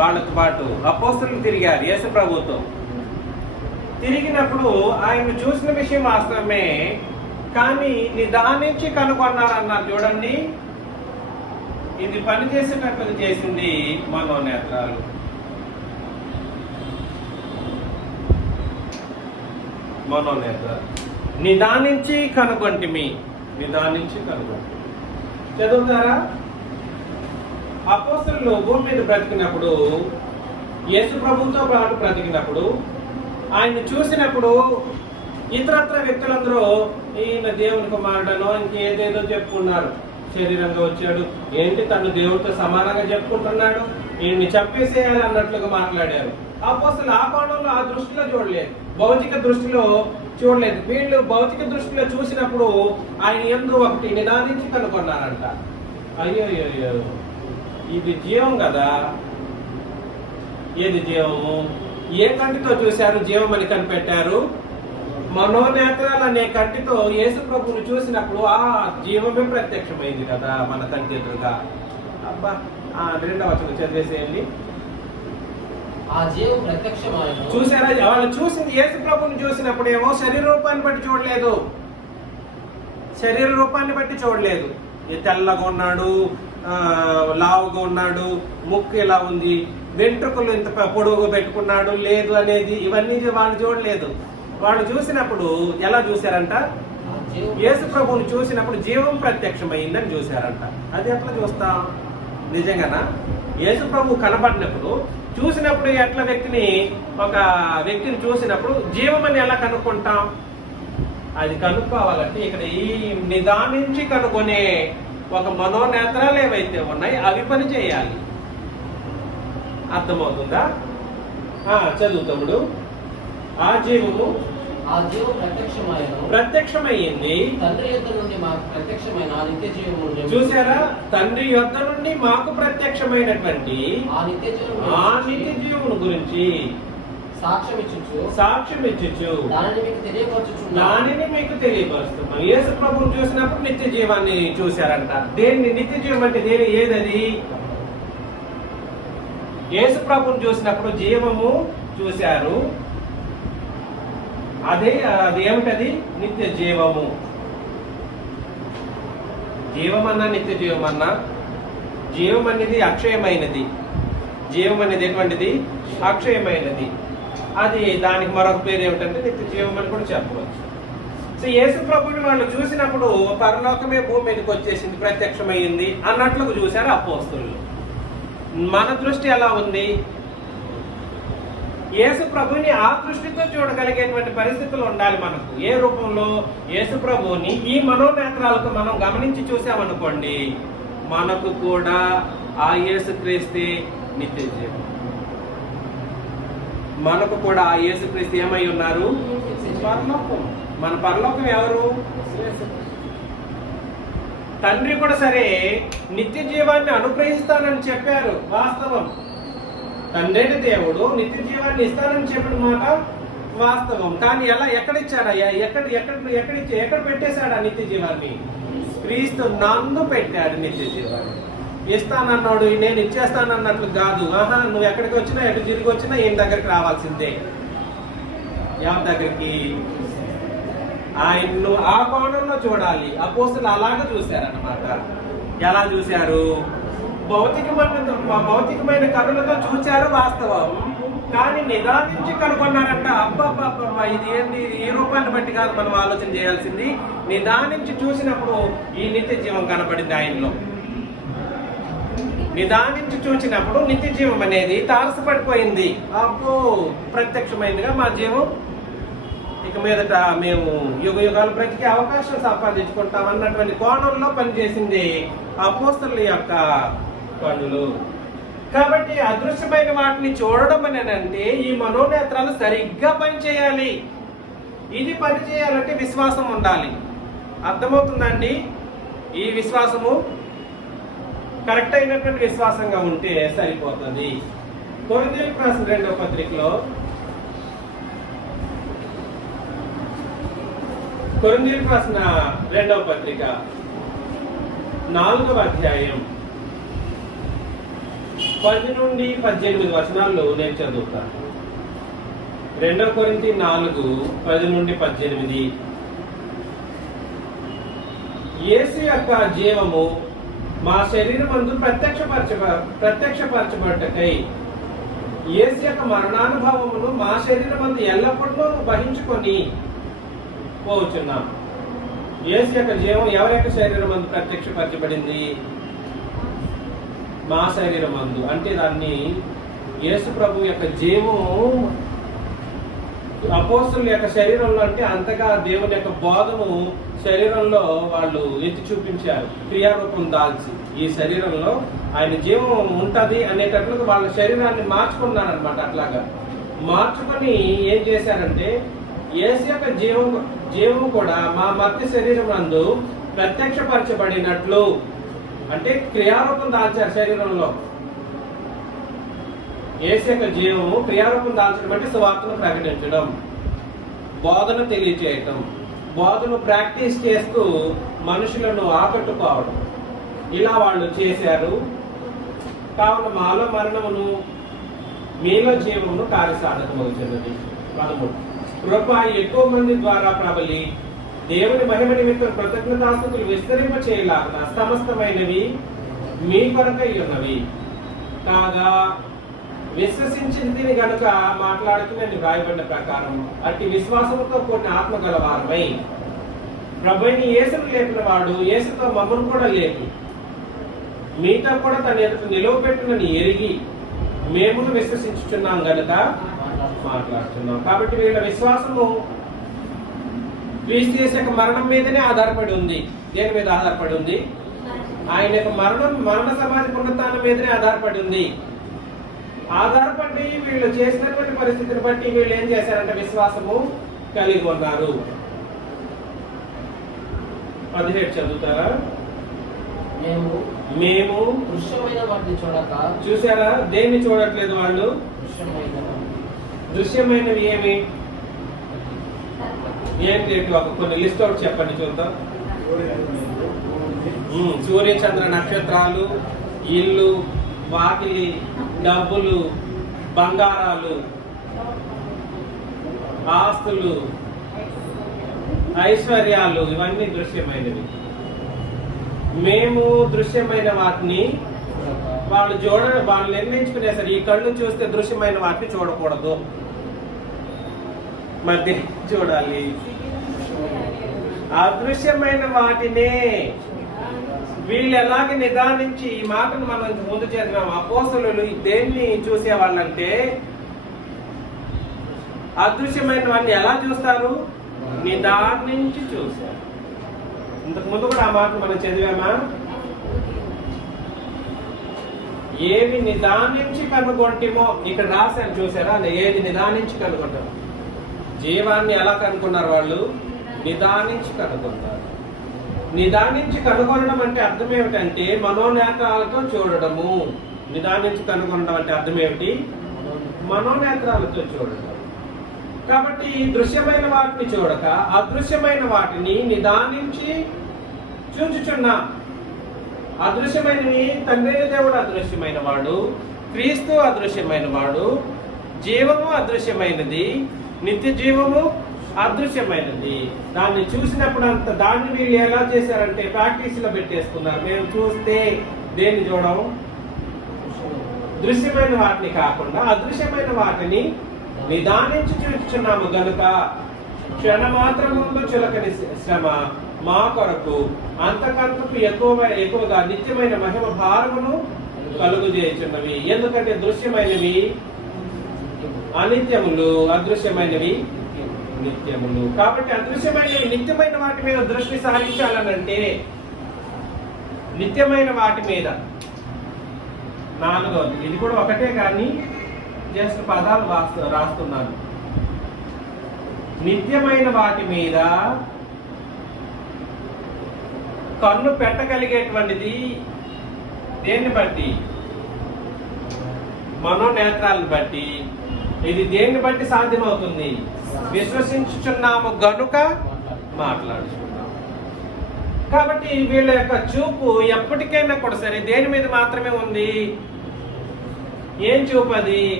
వాళ్ళతో పాటు అపోస్తలులు తిరిగారు యేసు ప్రభువుతో. తిరిగినప్పుడు ఆయన చూసిన విషయం వాస్తవమే, కానీ నిదానించి కనుగొన్నారన్నారు. చూడండి, ఇది పనిచేసేటట్లు చేసింది మనోనేత్రాలు. నిదానించి కనుగొంటిమి. చదువుతారా? అపోస్తలులు భూమి మీద బ్రతికినప్పుడు, యేసు ప్రభువుతో పాటు బ్రతికినప్పుడు, ఆయన చూసినప్పుడు ఇతరత్ర వ్యక్తులందరూ ఈయన దేవుని కుమారుడనో ఇంకేదేదో చెప్పుకున్నారు. శరీరంగా వచ్చాడు, ఏంటి తను దేవుడితో సమానంగా చెప్పుకుంటున్నాడు, ఈయన్ని చంపేసేయాలి అన్నట్లుగా మాట్లాడారు. అపోస్తలులు ఆ కోణంలో, ఆ దృష్టిలో చూడలేదు, భౌతిక దృష్టిలో చూడలేదు. వీళ్ళు భౌతిక దృష్టిలో చూసినప్పుడు ఆయన యందు ఒకటి నిదానించి కనుగొన్నారంట. అయ్యో, ఇది జీవం కదా. ఏది జీవము? ఏ కంటితో చూశారు జీవం అని కనిపెట్టారు? మనోనేత్రాలు అనే కంటితో యేసు ప్రభువుని చూసినప్పుడు ఆ జీవమే ప్రత్యక్షమైంది కదా మన కంటి ఎదురుగా. అబ్బా, రెండవ వచనం చదివేసేయండి. ఆ జీవం ప్రత్యక్షమాయెను. చూసారా? వాళ్ళు చూసింది యేసు ప్రభువుని చూసినప్పుడు ఏమో శరీర రూపాన్ని బట్టి చూడలేదు, తెల్లగా ఉన్నాడు, లావుగా ఉన్నాడు, ముక్కు ఇలా ఉంది, వెంట్రుకలు ఇంత పొడవుగా పెట్టుకున్నాడు లేదు అనేది ఇవన్నీ వాళ్ళు చూడలేదు. వాళ్ళు చూసినప్పుడు ఎలా చూశారంట? యేసు ప్రభువుని చూసినప్పుడు జీవం ప్రత్యక్షమైందని చూశారంట. అది ఎట్లా చూస్తాం? నిజంగానా? యేసు ప్రభు కనబడినప్పుడు చూసినప్పుడు ఎట్లా ఒక వ్యక్తిని చూసినప్పుడు జీవం అని ఎలా కనుక్కుంటాం? అది కనుక్కోవాలంటే ఇక్కడ ఈ నిదానించి కనుగొనే ఒక మనోనేత్రాలు ఏవైతే ఉన్నాయి అవి పని చేయాలి. అర్థమవుతుందా? చదువుతాడు. ఆ జీవం ప్రత్యక్షమైంది. తండ్రి యొద్ద నుండి మాకు ప్రత్యక్షమైన నిత్య జీవము. చూసారా? తండ్రి యొద్ద నుండి మాకు ప్రత్యక్షమైనటువంటి ఆ నిత్య జీవము గురించి సాక్ష్యం ఇచ్చుచు దానిని మీకు తెలియపరుస్తున్నాం. యేసు ప్రభువుని చూసినప్పుడు నిత్య జీవాన్ని చూశారంట. దేన్ని? నిత్య జీవం అంటే ఏదది? యేసు ప్రభువుని చూసినప్పుడు జీవము చూశారు. అది ఏమిటది? నిత్య జీవము. జీవమన్నా నిత్య జీవమన్నా, జీవం అనేది అక్షయమైనది. జీవం అనేది ఎటువంటిది? అక్షయమైనది. అది దానికి మరొక పేరు ఏమిటంటే నిత్య జీవం అని కూడా చెప్పవచ్చు. సో యేసు ప్రభువుని వాళ్ళు చూసినప్పుడు పరలోకమే భూమి మీదకి వచ్చేసింది, ప్రత్యక్షమైంది అన్నట్లుగా చూశారు అపోస్తలులు. మన దృష్టి ఎలా ఉంది? యేసు ప్రభువుని ఆ దృష్టితో చూడగలిగేటువంటి పరిస్థితులు ఉండాలి మనకు. ఏ రూపంలో? యేసు ప్రభువుని ఈ మనోనేత్రాలతో మనం గమనించి చూసామనుకోండి, మనకు కూడా ఆ యేసుక్రీస్తే నిత్య జీవం. మనకు కూడా ఆ యేసుక్రీస్తు ఏమై ఉన్నారు? పరలోకం. మన పరలోకం ఎవరు? తండ్రి కూడా సరే నిత్య జీవాన్ని అనుగ్రహిస్తానని చెప్పారు, వాస్తవం. తండ్రి దేవుడు నిత్య జీవాన్ని ఇస్తానని చెప్పిన మాట వాస్తవం. కానీ ఎలా? ఎక్కడిచ్చాడయ్యా? ఎక్కడ పెట్టేశాడు ఆ నిత్య జీవాన్ని? క్రీస్తు నందు పెట్టాడు నిత్య జీవాన్ని. ఇస్తానన్నాడు, నేను ఇచ్చేస్తానన్నట్లు కాదు. నువ్వు ఎక్కడికి వచ్చినా, ఎటు తిరిగి వచ్చినా ఈయన దగ్గరికి రావాల్సిందే. ఎవరి దగ్గరికి? ఆయన్ను ఆ కోణంలో చూడాలి. అపోస్తలులు అలాగే చూశారన్నమాట. ఎలా చూశారు? భౌతికమైన కనులతో చూశారు, వాస్తవం. కానీ నిదానించి కనుగొన్నారంట. అబ్బా, ఇది ఏంటి? ఈ రూపాన్ని బట్టి కాదు మనం ఆలోచన చేయాల్సింది. నిదానించి చూసినప్పుడు ఈ నిత్య జీవం కనబడింది ఆయనలో. నిదానించి చూచినప్పుడు నిత్య జీవం అనేది తారసపడిపోయింది. అబ్బో, ప్రత్యక్షమైనదిగా మా జీవం ఇక మీదట మేము యుగ యుగాలు బ్రతికే అవకాశం సంపాదించుకుంటాం అన్నటువంటి కోణంలో పనిచేసింది అపోస్తలుల యొక్క పనులు. కాబట్టి అదృశ్యమైన వాటిని చూడడం అని అంటే ఈ మనోనేత్రాలు సరిగ్గా పనిచేయాలి. ఇది పని చేయాలంటే విశ్వాసం ఉండాలి. అర్థమవుతుందండి? ఈ విశ్వాసము కరెక్ట్ అయినటువంటి విశ్వాసంగా ఉంటే సరిపోతుంది. కొరింథీయులకు రాసిన 2వ పత్రికలో కొరింథీయులకు రాసిన 2వ పత్రిక 4వ అధ్యాయం 10 నుండి 18 వచనాలు నేను చదువుతాను. 2 కొరింథీ 4:10 నుండి 18. యేసు యొక్క జీవము మా శరీరమందు ప్రత్యక్షపరచబడటకై యేసు యొక్క మరణానుభవమును మా శరీరమందు ఎల్లప్పుడూ వహించుకొని పోవచ్చున్నాం. యేసు యొక్క జీవం ఎవరి యొక్క శరీరమందు ప్రత్యక్షపరచబడింది? మా శరీరమందు. అంటే దాన్ని యేసు ప్రభు యొక్క జీవం అపోస్తలుల యొక్క శరీరంలో అంటే అంతగా దేవుని యొక్క బోధను శరీరంలో వాళ్ళు ఎత్తి చూపించారు. క్రియారూపం దాల్చి ఈ శరీరంలో ఆయన జీవం ఉంటది అనేటట్లుగా వాళ్ళ శరీరాన్ని మార్చుకున్నారనమాట. అట్లాగా మార్చుకొని ఏం చేశారంటే యేసు యొక్క జీవం కూడా మా మధ్య శరీరం నందు ప్రత్యక్షపరచబడినట్లు, అంటే క్రియారూపం దాల్చారు శరీరంలో. యేసు యొక్క జీవము క్రియారూపం దాల్చడం అంటే సువార్తను ప్రకటించడం, బోధన తెలియచేయటం, బోధను ప్రాక్టీస్ చేస్తూ మనుషులను ఆకట్టుకోవడం, ఇలా వాళ్ళు చేశారు. కావున మాలో మరణమును మీలో జీవమును కార్యసాధకమవుతున్నది. 13. కృప ఎక్కువ మంది ద్వారా ప్రబలి దేవుని మహిమ నిమిత్తం కృతజ్ఞతాస్తుతులు విస్తరింప చేయలాగా సమస్తమైనవి మీ కొరకై ఉన్నవి కాగా విశ్వసించింది గనుక మాట్లాడుతున్నది వ్రాయబడిన ప్రకారం అట్టి విశ్వాసంతో కూడిన ఆత్మ గలవారమై ప్రభువుని యేసును లేపిన వాడు యేసుతో మమ్మను కూడా లేపి మీతో కూడా తన ఎదుట నిలువబెట్టునని ఎరిగి మేము విశ్వసించుచున్నాం గనుక మాట్లాడుతున్నాం. కాబట్టి వీళ్ళ విశ్వాసము క్రీస్తు యేసు యొక్క మరణం మీదనే ఆధారపడి ఉంది. దేని మీద ఆధారపడి ఉంది? ఆయన యొక్క మరణ సమాధి పునరుత్థానం మీదనే ఆధారపడి ఉంది. ఆధారపడి వీళ్ళు చేసినటువంటి పరిస్థితిని బట్టి వీళ్ళు ఏం చేశారంటే విశ్వాసము కలిగి ఉన్నారు. 17 చదువుతారా? మేము దృశ్యమైన వాటిని చూడక. చూసారా? దేన్ని చూడట్లేదు వాళ్ళు? దృశ్యమైనవి ఏమి? ఏంటి? కొన్ని లిస్ట్ అవుట్ చెప్పండి చూద్దాం. సూర్య చంద్ర నక్షత్రాలు, ఇల్లు, వాకిలి, డబ్బులు, బంగారాలు, ఆస్తులు, ఐశ్వర్యాలు, ఇవన్నీ దృశ్యమైనవి. మేము దృశ్యమైన వాటిని వాళ్ళు నిర్ణయించుకునేసరి ఈ కళ్ళు చూస్తే దృశ్యమైన వాటిని చూడకూడదు, మరి చూడాలి అదృశ్యమైన వాటినే. వీళ్ళు ఎలాగే నిదానించి ఈ మాటను మనం ముందు చదివాం. అపోస్తలులు దేన్ని చూసేవాళ్ళంటే అదృశ్యమైన వాటిని ఎలా చూస్తారు? నిదానించి చూశారు. ఇంతకు ముందు కూడా ఆ మాట మనం చదివామా? ఏవి నిదానించి కనుగొంటేమో ఇక్కడ రాశాను, చూసారా? ఏది నిదానించి కనుగొంటారు. జీవాన్ని ఎలా కనుక్కున్నారు వాళ్ళు? నిదానించి కనుగొంటారు. నిదానించి కనుగొనడం అంటే అర్థం ఏమిటంటే మనోనేత్రాలతో చూడడము. నిదానించి కనుగొనడం అంటే అర్థం ఏమిటి? మనోనేత్రాలతో చూడడం. కాబట్టి దృశ్యమైన వాటిని చూడక అదృశ్యమైన వాటిని నిదానించి చూచుచున్నా. అదృశ్యమైనవి తండ్రి దేవుడు అదృశ్యమైన వాడు, క్రీస్తు అదృశ్యమైన వాడు, జీవము అదృశ్యమైనది, నిత్య జీవము అదృశ్యమైనది. దాన్ని చూసినప్పుడు అంత దాన్ని వీళ్ళు ఎలా చేశారంటే ప్రాక్టీస్ లో పెట్టేసుకున్నారు. మేము చూస్తే దేన్ని చూడము? దృశ్యమైన వాటిని కాకుండా అదృశ్యమైన వాటిని నిదానించి చూస్తున్నాము గనుక క్షణమాత్రముందు చులకని శ్రమ మా కొరకు అంతకంతకు ఎక్కువగా నిత్యమైన మహిమ భారమును కలుగు చేయుచున్నవి. ఎందుకంటే దృశ్యమైనవి అనిత్యములు, అదృశ్యమైనవి నిత్యములు. కాబట్టి అదృశ్యమైనవి నిత్యమైన వాటి మీద దృష్టి సారించాలనంటే నిత్యమైన వాటి మీద. నాలుగవది, ఇది కూడా ఒకటే కానీ జస్ట్ పదాలు రాస్తున్నాను. నిత్యమైన వాటి మీద కన్ను పెట్టగలిగేటువంటిది దేన్ని బట్టి? మనోనేత్రాలను బట్టి. ఇది దేన్ని బట్టి సాధ్యమవుతుంది? విశ్వసించుచున్నాము గనుక మాట్లాడుచున్నాము. కాబట్టి వీళ్ళ యొక్క చూపు ఎప్పటికైనా కూడా సరే దేని మీద మాత్రమే ఉంది? ఏం చూపు అది?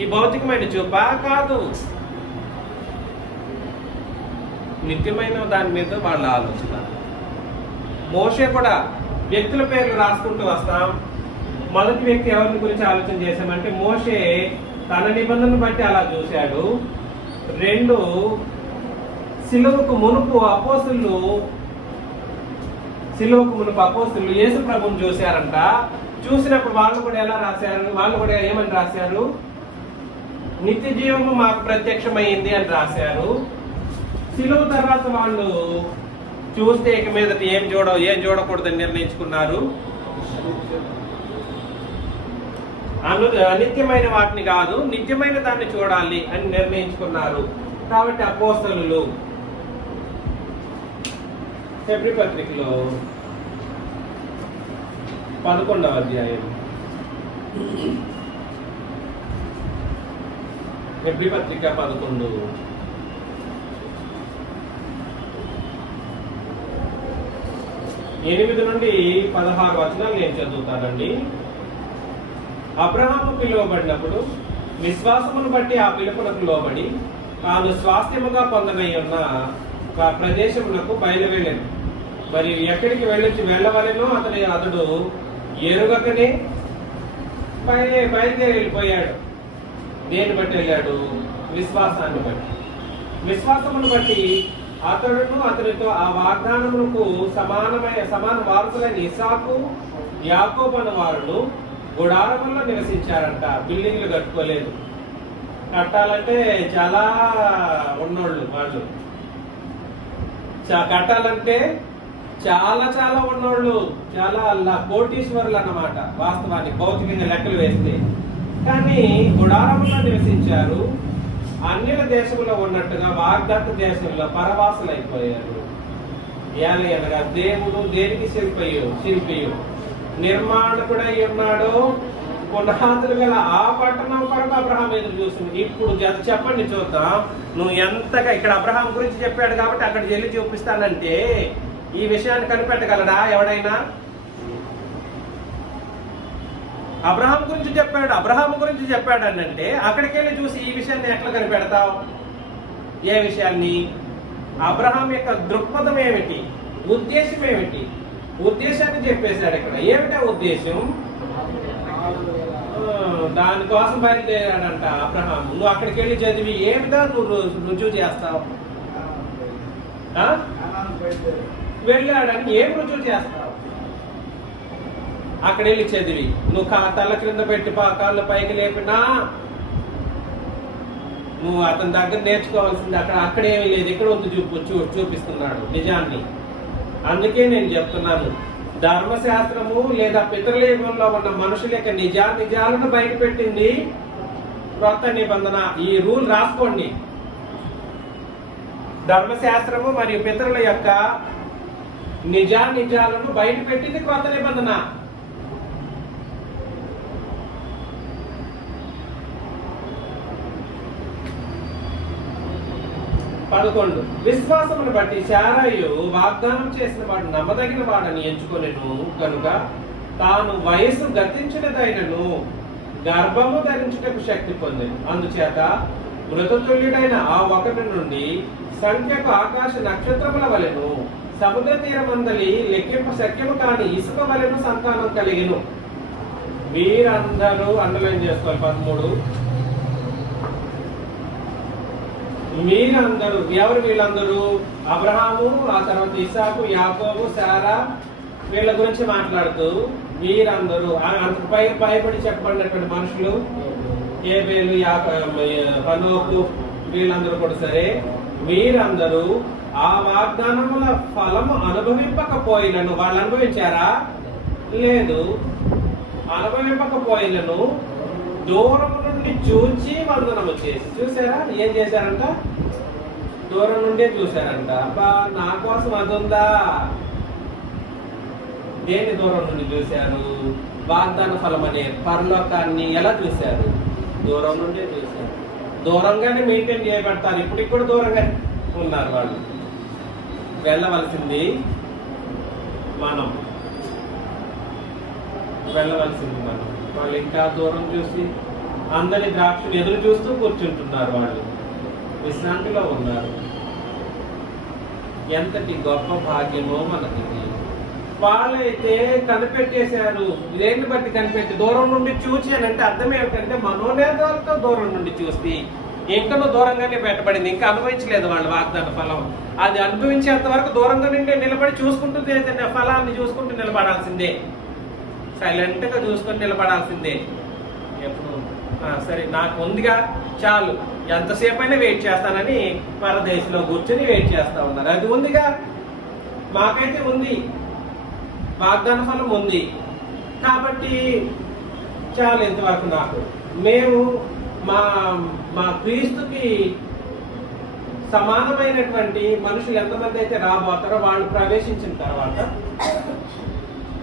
ఈ భౌతికమైన చూపా? కాదు, నిత్యమైన దాని మీద వాళ్ళ ఆలోచన. మోషే కూడా వ్యక్తుల పేర్లు రాసుకుంటూ వస్తాం. మొదటి వ్యక్తి ఎవరిని గురించి ఆలోచన చేశామంటే మోషే తన నిబంధనను బట్టి అలా చూశాడు. 2, సిలువకు మునుపు అపోస్తులు యేసు ప్రభువుని చూశారంట. చూసినప్పుడు వాళ్ళు కూడా ఎలా రాశారు? వాళ్ళు కూడా ఏమని రాశారు? నిత్య జీవము మాకు ప్రత్యక్షమైంది అని రాశారు. సిలువ తర్వాత వాళ్ళు చూస్తే ఇక మీదట ఏం చూడకూడదని నిర్ణయించుకున్నారు. అనిత్యమైన వాటిని కాదు, నిత్యమైన దాన్ని చూడాలి అని నిర్ణయించుకున్నారు. కాబట్టి అపోస్తలులు ఫిబ్రవరి పత్రికలో 11వ అధ్యాయం, ఫిబ్రవరి పత్రిక 11, 8 నుండి 16 వచనాలు నేను చదువుతానండి. అబ్రహాము పిలువబడినప్పుడు విశ్వాసమును బట్టి ఆ పిలుపునకు లోబడి తాను స్వాస్థ్యముగా పొందనై ఉన్న ప్రదేశమునకు బయలువెళ్ళాను. మరి ఎక్కడికి వెళ్ళవలెనో అతడు ఎరుగకనే బయలుదేరి వెళ్ళిపోయాడు. దేన్ని బట్టి వెళ్ళాడు? విశ్వాసాన్ని బట్టి. విశ్వాసమును బట్టి అతడును అతనితో ఆ వాగ్దానములకు సమాన వారసులైన ఇస్సాకు, యాకోబు అను వారును గుడారముల్లో నివసించారంట. బిల్డింగ్లు కట్టుకోలేదు. కట్టాలంటే చాలా ఉన్నోళ్ళు వాళ్ళు. కట్టాలంటే చాలా ఉన్నోళ్ళు, చాలా కోటీశ్వరులు అన్నమాట వాస్తవానికి, భౌతికంగా లెక్కలు వేస్తే. కానీ గుడారముల్లో నివసించారు. అన్యుల దేశంలో ఉన్నట్టుగా వాగ్దత్త దేశంలో పరవాసులు అయిపోయారు. అనగా దేవుడు దేనికి శిల్పియు నిర్మాణకుడై ఉన్నాడు. పునాదులు గల ఆ పట్టణం కొరకు అబ్రహాం ఎదురు చూస్తుంది. ఇప్పుడు చెప్పండి చూద్దాం, నువ్వు ఎంతగా ఇక్కడ అబ్రహాం గురించి చెప్పాడు కాబట్టి అక్కడికి వెళ్ళి చూపిస్తానంటే ఈ విషయాన్ని కనిపెట్టగలడా ఎవడైనా? అబ్రహాం గురించి చెప్పాడు అంటే అక్కడికి వెళ్ళి చూసి ఈ విషయాన్ని ఎట్లా కనిపెడతావు? ఏ విషయాన్ని? అబ్రహాం యొక్క దృక్పథం ఏమిటి, ఉద్దేశం ఏమిటి? ఉద్దేశాన్ని చెప్పేశాడు ఇక్కడ. ఏమిటా ఉద్దేశం? దానికోసం బయలుదేరాడంట అబ్రహాం. నువ్వు అక్కడికి వెళ్ళి చదివి ఏమిటా నువ్వు రుజువు చేస్తావు? వెళ్ళాడని ఏం రుజువు చేస్తావు? అక్కడ వెళ్ళి చదివి నువ్వు తల క్రింద పెట్టి కాళ్ళు పైకి లేపినా నువ్వు అతని దగ్గర నేర్చుకోవాల్సింది అక్కడేమీ లేదు. ఇక్కడ వద్దు చూపిస్తున్నాడు నిజాన్ని. అందుకే నేను చెప్తున్నాను, ధర్మశాస్త్రము లేదా పితరుల యుగంలో ఉన్న మనుషుల యొక్క నిజాలను బయటపెట్టింది క్రొత్త నిబంధన. ఈ రూల్ రాసుకోండి. ధర్మశాస్త్రము మరియు పితరుల యొక్క నిజాలను బయటపెట్టింది క్రొత్త నిబంధన. విశ్వాసమును బట్టి శారాయు వాగ్దానం చేసిన వాడు నమ్మదగిన వాడని ఎంచుకొనెను కనుక తాను వయసు గతించినదైనను గర్భము ధరించుటకు శక్తి పొందెను. అందుచేత మృతతుల్యుడైన ఆ ఒకటి నుండి సంఖ్యకు ఆకాశ నక్షత్రముల వలెను సముద్ర తీరమందలి లెక్కింప శక్యము కాని ఇసుక వలెను సంతానం కలిగెను. వీరందరూ అండర్లైన్ చేసుకోవాలి. 13 మీరందరూ ఎవరు? వీళ్ళందరూ అబ్రహాము, ఆ తర్వాత ఇస్సాకు, యాకోబు, శారా, వీళ్ళ గురించి మాట్లాడుతూ వీరందరూ అంతకు పైబడి చెప్పబడినటువంటి మనుషులు ఏబేలు హనోకు వీళ్ళందరూ కూడా సరే, వీరందరూ ఆ వాగ్దానముల ఫలము అనుభవింపకపోయినను, వాళ్ళు అనుభవించారా? లేదు. అనుభవింపకపోయినను దూరం నుండి చూచి వందనము చేసి, చూసారా ఏం చేశారంట? దూరం నుండే చూశారంట. అబ్బా నా కోసం అది ఉందా? దేని దూరం నుండి చూశారు? వాగ్దాన ఫలం అనే పరలోకాన్ని ఎలా చూశారు? దూరం నుండే చూశారు. దూరంగానే మెయింటైన్ చేయబడతారు. ఇప్పటికి కూడా దూరంగా ఉన్నారు వాళ్ళు. వెళ్ళవలసింది మనం, వాళ్ళు ఇంకా దూరం చూసి అందరి ద్రాక్షలు ఎదురు చూస్తూ కూర్చుంటున్నారు. వాళ్ళు విశ్రాంతిలో ఉన్నారు. ఎంతటి గొప్ప భాగ్యమో మనకి. వాళ్ళైతే కనిపెట్టేశారు. ఇదేంటి బట్టి కనిపెట్టి దూరం నుండి చూసి అని అంటే అర్థం ఏమిటంటే మనోనేత్రాలతో దూరం నుండి చూసి ఇంకనూ దూరంగానే పెట్టబడింది. ఇంకా అనుభవించలేదు వాళ్ళు వాగ్దాన ఫలం. అది అనుభవించేంత వరకు దూరంగా నుండి నిలబడి చూసుకుంటూ ఫలాన్ని చూసుకుంటూ నిలబడాల్సిందే. సైలెంట్ గా చూసుకొని నిలబడాల్సిందే. ఎప్పుడు సరే నాకు ఉందిగా చాలు, ఎంతసేపు అయినా వెయిట్ చేస్తానని పరదేశంలో కూర్చొని వెయిట్ చేస్తా ఉన్నారు. అది ఉందిగా, మాకైతే ఉంది, వాగ్దాన ఫలం ఉంది కాబట్టి చాలు ఇంతవరకు నాకు. మేము మా మా క్రీస్తుకి సమానమైనటువంటి మనుషులు ఎంతమంది అయితే రాబోతారో వాళ్ళు ప్రవేశించిన తర్వాత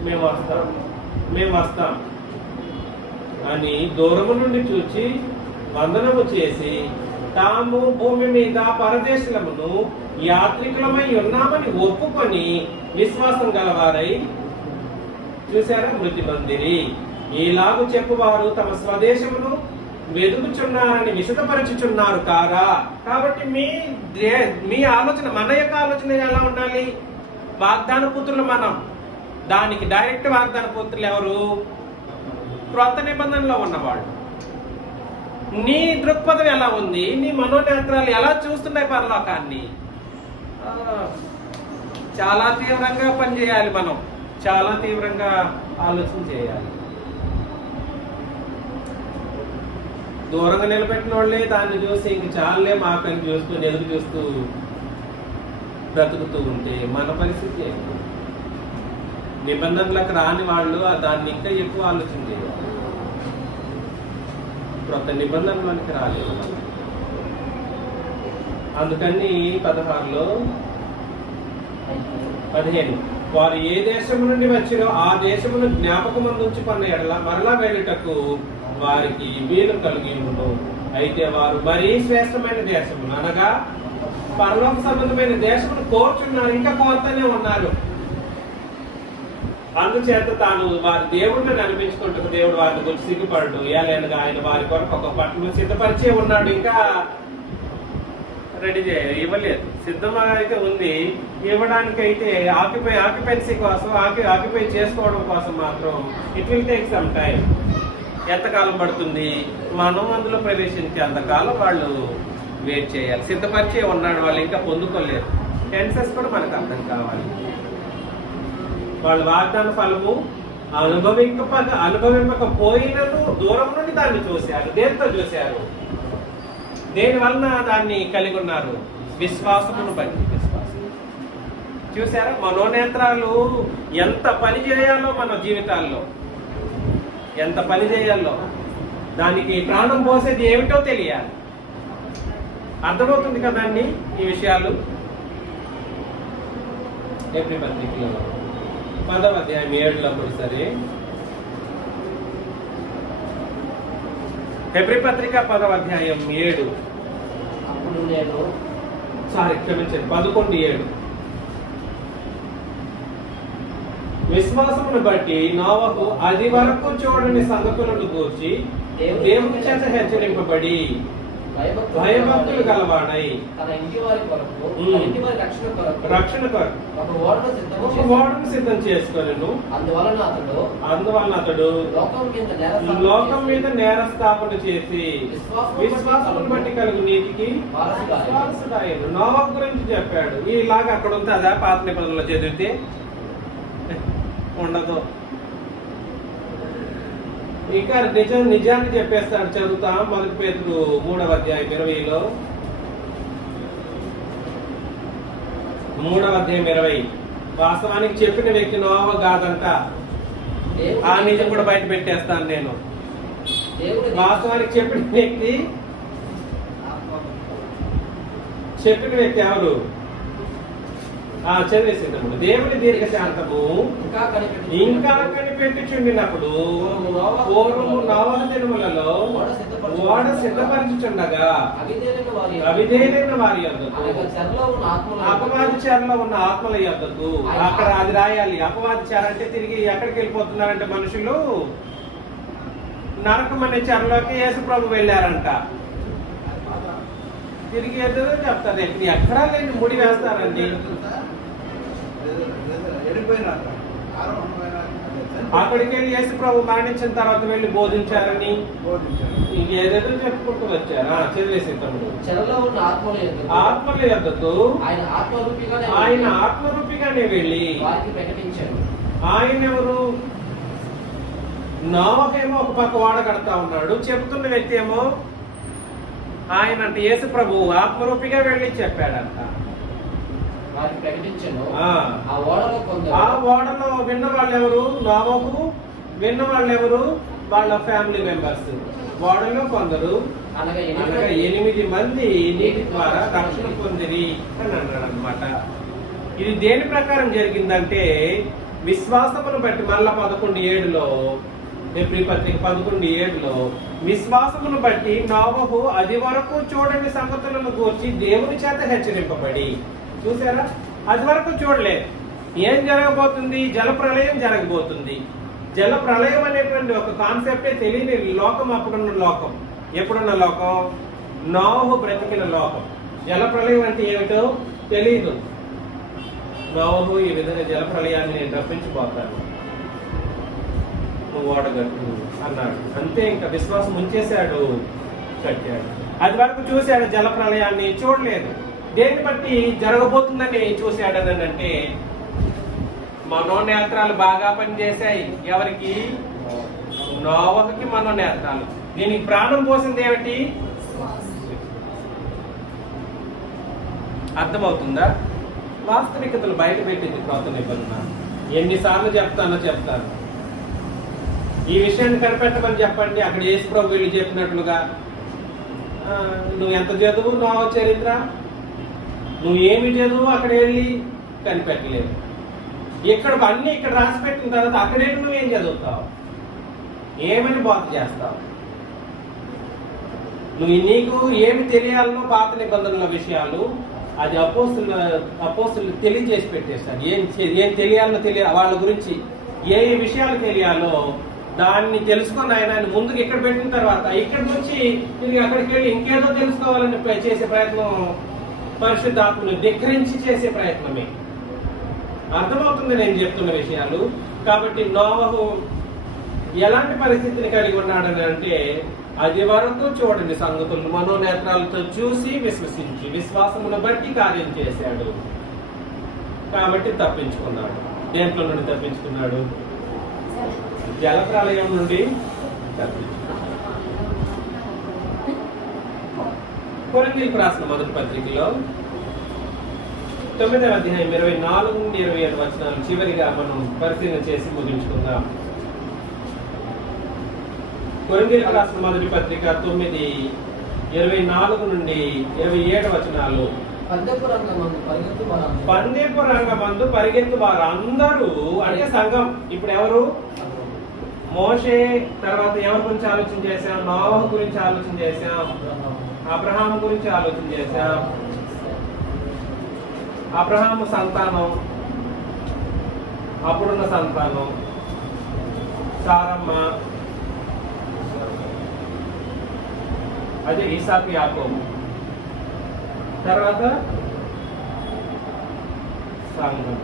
మేము వస్తాం అని దూరము నుండి చూచి వందనము చేసి తాము భూమి మీద పరదేశులమును యాత్రికులమై ఉన్నామని ఒప్పుకొని విశ్వాసం గలవారై, చూసారా, మృతి మందిరి. ఈలాగు చెప్పువారు తమ స్వదేశమును వెదుకుచున్నారని విశదపరచుచున్నారు కారా? కాబట్టి మీ ఆలోచన, మన యొక్క ఆలోచన ఎలా ఉండాలి? వాగ్దాన పుత్రులు మనం. దానికి డైరెక్ట్ వాగ్దాన పుత్రులు ఎవరు? క్రొత్త నిబంధనలో ఉన్నవాళ్ళు. నీ దృక్పథం ఎలా ఉంది? నీ మనోనేత్రాలు ఎలా చూస్తున్నాయి పరలోకాన్ని? చాలా తీవ్రంగా పనిచేయాలి మనం, చాలా తీవ్రంగా ఆలోచన చేయాలి. దూరంగా నిలబెట్టిన వాళ్ళే దాన్ని చూసి ఇంక చాలే మాకని చూసుకుని ఎదురు చూస్తూ బ్రతుకుతూ ఉంటే మన పరిస్థితి ఏంటి? నిబంధనలకు రాని వాళ్ళు దాన్ని ఇంకా ఎక్కువ ఆలోచన చేయాలి. కొత్త నిబంధనలోనికి రాలేదు. అందుకని 16లో 15 వారు ఏ దేశము నుండి వచ్చిరో ఆ దేశమును జ్ఞాపకమందు ఉంచుకున్న ఎడల మరలా వెళ్ళుటకు వారికి వీలు కలిగి ఉండు. అయితే వారు మరీ శ్రేష్టమైన దేశమును అనగా పరలోక సంబంధమైన దేశమును కోరుచున్నారు, ఇంకా కోరుతూనే ఉన్నారు. అందుచేత తాను వారి దేవుడిని అనిపించుకుంటూ దేవుడు వారిని గురించి సిగ్గుపడు. ఏలైనగా ఆయన వారి కొరకు ఒక పట్టణం సిద్ధపరిచే ఉన్నాడు. ఇంకా రెడీ ఇవ్వలేదు, సిద్ధంగా అయితే ఉంది. ఇవ్వడానికి అయితే ఆక్యుపెన్సీ కోసం, ఆక్యుపై చేసుకోవడం కోసం మాత్రం it will take some time. ఎంతకాలం పడుతుంది? మనం అందులో ప్రవేశించే అంతకాలం వాళ్ళు వెయిట్ చేయాలి. సిద్ధపరిచే ఉన్నాడు, వాళ్ళు ఇంకా పొందుకోలేరు. టెన్సెస్ కూడా మనకు అర్థం కావాలి. వాళ్ళు వాగ్దాన ఫలము అనుభవింపకపోయినను దూరం నుండి దాన్ని చూశారు. దేంతో చూశారు? దేని వలన దాన్ని కలిగి ఉన్నారు? విశ్వాసమును బట్టి. విశ్వాసం చూసారా? మనోనేత్రాలు ఎంత పని చేయాలో మన జీవితాల్లో, ఎంత పని చేయాలో దానికి ప్రాణం పోసేది ఏమిటో తెలియాలి. అర్థమవుతుంది కదండి ఈ విషయాలు. హెబ్రీ పత్రికలో 10వ అధ్యాయం 7లో కూడా సరే, హెబ్రీ పత్రిక 10వ అధ్యాయం 7, అప్పుడు నేను క్షమించండి 11:7. విశ్వాసమును బట్టి నోవహు అది వరకు చూడని సంగతులను గూర్చి దేవుని చేత హెచ్చరింపబడి భయభక్తులు గలవాడై తన ఇంటి వారి కొరకు, రక్షణ కొరకు ఒక ఓడను సిద్ధం చేసుకొనెను. అందువలన అతడు లోకం మీద నేరస్థాపన చేసి విశ్వాసమును బట్టి కలుగు నీతికి వారసుడాయెను. నోవహు గురించి చెప్పాడు. ఇలాగ అక్కడ ఉంటుందా? పాత నిబంధనలో చదివితే ఉండదు. ఇంకా నిజాన్ని చెప్పేస్తాడు. చదువుతా మొదటి పేతురు 3వ అధ్యాయం 20లో 3వ అధ్యాయం 20. వాస్తవానికి చెప్పిన వ్యక్తి నోవ కాదంట. ఆ నిజం కూడా బయట పెట్టేస్తాను నేను. వాస్తవానికి చెప్పిన వ్యక్తి ఎవరు? చదివేసేటప్పుడు దేవుని దీర్ఘశాంతము ఇంకా కనిపెట్టుచుండినప్పుడు పూర్వము నోవహు దినములలో ఓడ సిద్ధపరచుచుండగా అవిధేయులైన వారి యొద్దకు అపవాది చెరలో ఉన్న ఆత్మల యొద్దకు. అక్కడ అది రాయాలి. అపవాది చెర అంటే తిరిగి ఎక్కడికి వెళ్ళిపోతున్నారంటే మనుషులు నరకం అనే చెరలోకి యేసు ప్రభు వెళ్ళారంట. తిరిగి ఏదో చెప్తారు. ఎక్కడా లేని ముడి వేస్తారండి. అక్కడికి వెళ్ళి యేసు ప్రభు మరణించిన తర్వాత వెళ్ళి బోధించారని ఏదేదో చెప్పుకుంటూ వచ్చారు. చదివేసే తమ్ముడు. ఆత్మల యొద్దకు ఆయన ఆత్మరూపిగానే వెళ్ళి ఆయన ఎవరు? నోవహేమో ఒక పక్క వాడ కడతా ఉన్నాడు. చెబుతున్న వ్యక్తి ఏమో ఆయన అంటే యేసు ప్రభు ఆత్మరూపిగా వెళ్ళి చెప్పాడంట. ఆ ఓడలో విన్న వాళ్ళు ఎవరు? నోవహు విన్న వాళ్ళు ఎవరు? వాళ్ళ ఫ్యామిలీ మెంబర్స్. ఓడలో కొందరు అనగా 8 మంది నీటి ద్వారా రక్షణ పొందిరి అని అన్నాడు అనమాట. ఇది దేని ప్రకారం జరిగిందంటే విశ్వాసమును బట్టి. మళ్ళా 11:7లో ఎబ్రీ పత్రిక 11:7లో విశ్వాసమును బట్టి నోవహు అది వరకు చూడని సంగతులను గూర్చి దేవుని చేత హెచ్చరింపబడి. చూసారా? అది వరకు చూడలేదు. ఏం జరగబోతుంది? జలప్రళయం జరగబోతుంది. జలప్రళయం అనేటువంటి ఒక కాన్సెప్టే తెలియని లోకం అప్పుడున్న లోకం. ఎప్పుడున్న లోకం? నోవహు బ్రతికిన లోకం. జలప్రళయం అంటే ఏమిటో తెలియదు. నోవహు ఈ విధంగా జలప్రళయాన్ని నేను రప్పించిపోతాను, నువ్వు ఓడగట్టు అన్నాడు. అంతే. ఇంకా విశ్వాసం ఉంచేశాడు, కట్టాడు. అది వరకు చూశాడు, జలప్రళయాన్ని చూడలేదు. దేన్ని బట్టి జరగబోతుందని చూశాడు అని అంటే మనోనేత్రాలు బాగా పనిచేశాయి. ఎవరికి? నోవహుకి మనోనేత్రాలు. దీనికి ప్రాణం పోసింది ఏమిటి? అర్థమవుతుందా? వాస్తవికతలు బయట పెట్టింది కొత్త నిబంధన. ఎన్నిసార్లు చెప్తాను. ఈ విషయాన్ని కనిపెట్టమని చెప్పండి. అక్కడ యేసు ప్రభు వీళ్ళు చెప్పినట్లుగా నువ్వు ఎంత చదువు నోవ చరిత్ర, నువ్వు ఏమి చదువు అక్కడ వెళ్ళి కనిపెట్టలేవు. ఇక్కడ అన్ని ఇక్కడ రాసి పెట్టిన తర్వాత అక్కడేమి నువ్వేం చదువుతావు? ఏమని బోధ చేస్తావు? నీకు ఏమి తెలియాలనో పాత నిబంధనల విషయాలు అది అపోస్తులు తెలియజేసి పెట్టేస్తారు. ఏం తెలియాలనో వాళ్ళ గురించి ఏ విషయాలు తెలియాలో దాన్ని తెలుసుకొని ఆయన ముందుకు ఇక్కడ పెట్టిన తర్వాత ఇక్కడ నుంచి తిరిగి అక్కడికి వెళ్ళి ఇంకేదో తెలుసుకోవాలని చేసే ప్రయత్నం పరిశుద్ధాత్మను ధిక్కరించి చేసే ప్రయత్నమే. అర్థమవుతుంది నేను చెప్తున్న విషయాలు. కాబట్టి నోవహు ఎలాంటి పరిస్థితిని కలిగి ఉన్నాడని అంటే అది వరకు చూడండి సంగతులను మనోనేత్రాలతో చూసి విశ్వసించి విశ్వాసమును బట్టి కార్యం చేశాడు. కాబట్టి తప్పించుకున్నాడు. దేంట్లో నుండి తప్పించుకున్నాడు? జలప్రళయం నుండి తప్పించుకున్నాడు. కొరింథీయులకు రాసిన మొదటి పత్రికలో 9వ అధ్యాయం 24 నుండి 27 వచనాలు చివరిగా మనం పరిశీలన చేసి ముగించుకుందాం. కొరింథీయులకు రాసిన మొదటి పత్రిక 9:24 నుండి 27 వచనాలు. పందెపు రంగమందు పరిగెత్తు వారు అందరూ అంటే సంఘం. ఇప్పుడు ఎవరు? మోషే తర్వాత ఎవరి గురించి ఆలోచన చేశాం? నోవహు గురించి ఆలోచన చేశాం, అబ్రహాం గురించి ఆలోచన చేశాం. అబ్రహాము సంతానం, అప్పుడున్న సంతానం సారమ్మ, అదే ఇసాకు యాకోబు. తర్వాత సంఘం.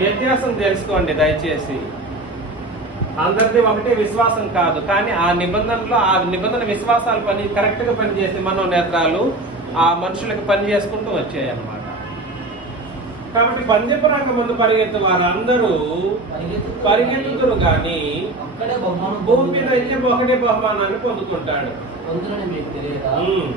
వ్యత్యాసం తెలుసుకోండి దయచేసి. అందరిది ఒకటే విశ్వాసం కాదు, కానీ ఆ నిబంధన విశ్వాసాలు కరెక్ట్ గా పనిచేసే మనోనేత్రాలు ఆ మనుషులకు పని చేసుకుంటూ వచ్చాయి అన్నమాట. కాబట్టి పందెపు రంగం ముందు పరిగెత్తు వారు అందరూ పరిగెత్తుతురు గాని అక్కడే బహుమానం భూమి మీద అయితే ఒకటే బహుమానాన్ని పొందుకుంటాడు. పొందునని మీకు తెలియదా? ఉమ్.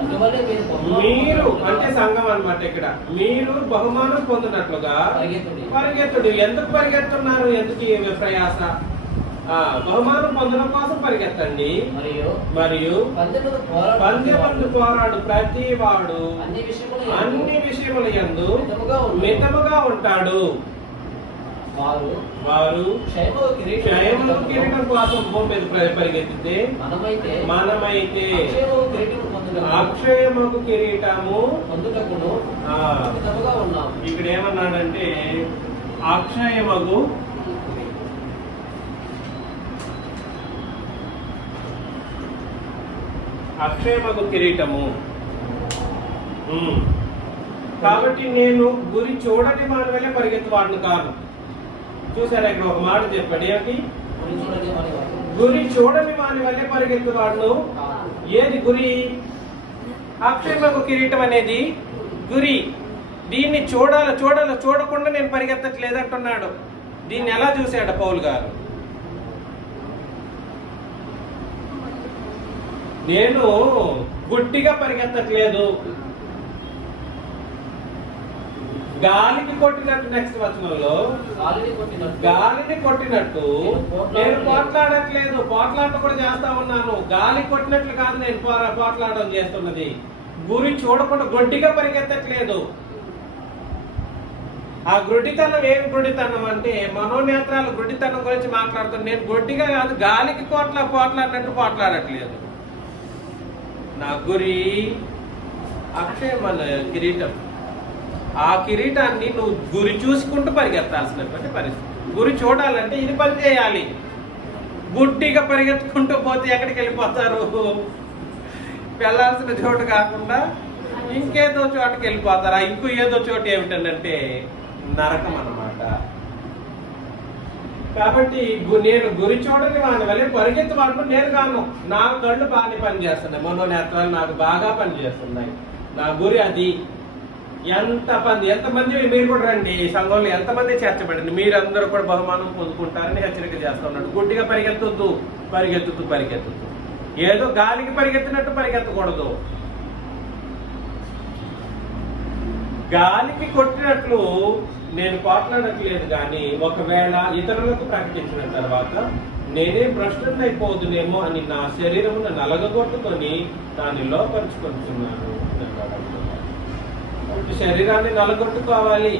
అందువల్లే మీరు బహుమానం మీరు పొందుకుంటున్నారు. అంటే సంఘం అన్నమాట. ఇక్కడ మీరు బహుమానం పొందినట్లుగా పరిగెత్తుడి. పరిగెత్తుడు. ఎందుకు పరిగెత్తున్నారు? ఎందుకు ఈ ప్రయాస? బహుమానం పొందడం కోసం పరిగెత్తండి. మరియు పందెమందు పోరాడు ప్రతి వాడు అన్ని విషయముల యందు మితముగా ఉంటాడు. వారు క్షయమును కిరీటం కోసం భూమి మీద పరిగెత్తితే మనమైతే అక్షయముకు కిరీటము పొందుటకును ఇక్కడ ఏమన్నాడంటే అక్షయమగు కిరీటము. కాబట్టి నేను గురి చూడని వాడి వల్లే పరిగెత్తువాడును కాదు. చూసారా ఇక్కడ ఒక మాట చెప్పాడు ఏంటి? గురి చూడని వాడి వల్లే పరిగెత్తువాడును. ఏది గురి? అక్షయమగు కిరీటం అనేది గురి. దీన్ని చూడకుండా నేను పరిగెత్తట్లేదు అంటున్నాడు. దీన్ని ఎలా చూశాడు పౌలు గారు? నేను గుట్టిగా పరిగెత్తట్లేదు, గాలిని కొట్టినట్టు. నెక్స్ట్ వచనంలో గాలిని కొట్టినట్టు నేను పోట్లాడట్లేదు. పోట్లాట కూడా చేస్తా ఉన్నాను. గాలి కొట్టినట్లు కాదు నేను పోట్లాడడం చేస్తున్నది. గురి చూడకుండా గొడ్డిగా పరిగెత్తట్లేదు. ఆ గుడ్డితనం ఏమి గుడ్డితనం అంటే మనోనేత్రాలు గుడ్డితనం గురించి మాట్లాడుతాను. నేను గొడ్డిగా కాదు, గాలికి పోట్లాడినట్టు పోట్లాడట్లేదు. నా గురి అక్షయమైన కిరీటం. ఆ కిరీటాన్ని నువ్వు గురి చూసుకుంటూ పరిగెత్తాల్సినటువంటి పరిస్థితి. గురి చూడాలంటే ఇది పని చేయాలి. గుడ్డిగా పరిగెత్తుకుంటూ పోతే ఎక్కడికి వెళ్ళిపోతారు? వెళ్ళాల్సిన చోటు కాకుండా ఇంకేదో చోటుకి వెళ్ళిపోతారా? ఇంకో ఏదో చోటు ఏమిటంటే నరకం అన్నమాట. కాబట్టి నేను గురి చూడని వాడిని వల్ల పరిగెత్తు వాడు నేను కాను. నా కళ్ళు బాగానే పనిచేస్తున్నాయి, మనోనేత్రాలు నాకు బాగా పనిచేస్తున్నాయి. నా గురి అది. ఎంతమంది మీరు కూడా రండి, సంఘంలో ఎంతమంది చేర్చబడండి, మీరందరూ కూడా బహుమానం పొందుకుంటారని హెచ్చరిక చేస్తున్నాడు. గుడ్డిగా పరిగెత్తుతూ ఏదో గాలికి పరిగెత్తినట్టు పరిగెత్తకూడదు. గాలికి కొట్టినట్లు నేను పోట్లాడట్లేదు. కానీ ఒకవేళ ఇతరులకు ప్రకటించిన తర్వాత నేనే భ్రష్టునైపోదునేమో అని నా శరీరమును నలగగొట్టుకొని దాన్ని లోపరుచుకుంటున్నాను. శరీరాన్ని నలగొట్టుకోవాలి.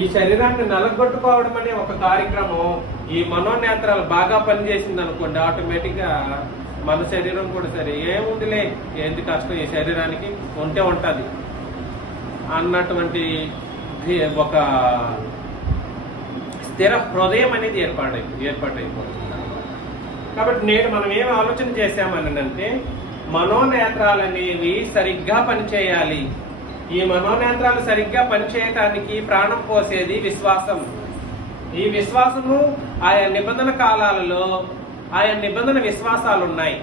ఈ శరీరాన్ని నలగొట్టుకోవడం అనే ఒక కార్యక్రమం ఈ మనోనేత్రాలు బాగా పనిచేసింది అనుకోండి, ఆటోమేటిక్ గా మన శరీరం కూడా సరే ఏముందిలే, ఏంటి కష్టం ఈ శరీరానికి, ఉంటే ఉంటది అన్నటువంటి ఒక స్థిర హృదయం అనేది ఏర్పాటైపోతుంది. కాబట్టి మనం ఏం ఆలోచన చేశామని అంటే మనోనేత్రాలు అనేవి సరిగ్గా పనిచేయాలి. ఈ మనోనేత్రాలు సరిగ్గా పనిచేయటానికి ప్రాణం పోసేది విశ్వాసం. ఈ విశ్వాసము ఆయా నిబంధన కాలాలలో ఆయా నిబంధన విశ్వాసాలు ఉన్నాయి.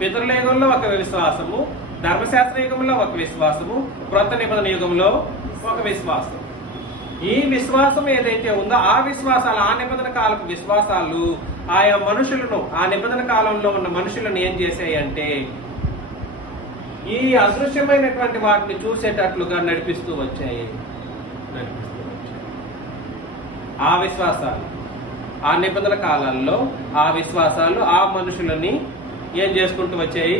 పితరుల యుగంలో ఒక విశ్వాసము, ధర్మశాస్త్ర యుగంలో ఒక విశ్వాసము, క్రొత్త నిబంధన యుగంలో ఒక విశ్వాసం. ఈ విశ్వాసం ఏదైతే ఉందో ఆ విశ్వాసాలు, ఆ నిబంధన కాలపు విశ్వాసాలు ఆయా మనుషులను, ఆ నిబంధన కాలంలో ఉన్న మనుషులను ఏం చేసాయంటే ఈ అదృశ్యమైనటువంటి వాటిని చూసేటట్లుగా నడిపిస్తూ వచ్చాయి. ఆ విశ్వాసాలు, ఆ నిబంధన కాలాల్లో ఆ విశ్వాసాలు ఆ మనుషులని ఏం చేసుకుంటూ వచ్చాయి?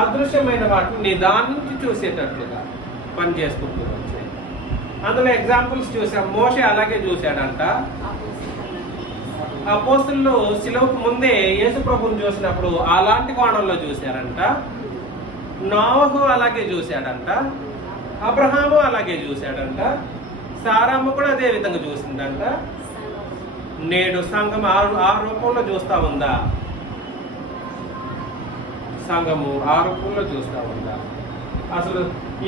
అదృశ్యమైన వాటిని నిదానించి చూసేటట్లుగా పని చేసుకుంటూ వచ్చాయి. అందులో ఎగ్జాంపుల్స్ చూసాం. మోషే అలాగే చూశాడంట. అపోస్తులు శిలువకు ముందే యేసు ప్రభువుని చూసినప్పుడు అలాంటి కోణంలో చూశారంట. నోహు అలాగే చూశాడంట. అబ్రహాము అలాగే చూశాడంట. సారమ్మ కూడా అదే విధంగా చూసిందంట. నేడు సంఘం ఆ రూపంలో చూస్తా ఉందా? సంఘము ఆ రూపంలో చూస్తా ఉందా? అసలు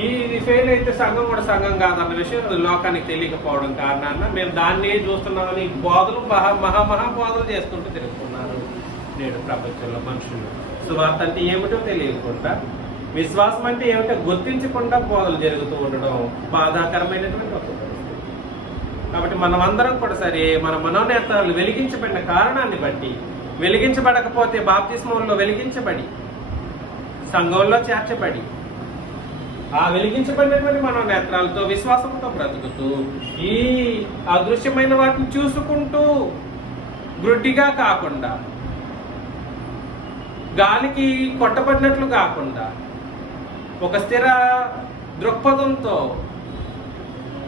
ఇది ఫెయిల్ అయితే సంఘం కూడా సంఘం కాదన్న విషయం లోకానికి తెలియకపోవడం కారణాన మేము దాన్ని చూస్తున్నామని బోధలు మహా బోధలు చేసుకుంటూ తిరుగుతున్నారు నేడు ప్రపంచంలో మనుషులు. సువార్త అంటే ఏమిటో తెలియకుండా విశ్వాసం అంటే ఏమిటో గుర్తించకుండా బోధలు జరుగుతూ ఉండడం బాధాకరమైనటువంటి ఒక పరిస్థితి. కాబట్టి మనం అందరం కూడా సరే మన మనోనేత్రాలు వెలిగించబడిన కారణాన్ని బట్టి, వెలిగించబడకపోతే బాప్తిస్మంలో వెలిగించబడి సంఘంలో చేర్చబడి ఆ వెలిగించబడినటువంటి మనోనేత్రాలతో విశ్వాసంతో బ్రతుకుతూ ఈ అదృశ్యమైన వాటిని చూసుకుంటూ గ్రుడ్డిగా కాకుండా, గాలికి కొట్టబడినట్లు కాకుండా ఒక స్థిర దృక్పథంతో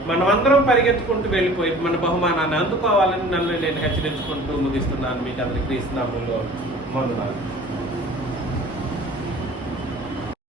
మనమందరం పరిగెత్తుకుంటూ వెళ్ళిపోయి మన బహుమానాన్ని అందుకోవాలని నన్ను నేను హెచ్చరించుకుంటూ ముగిస్తున్నాను. మీకు అందరికీ క్రీస్తు నామములో వందనాలు.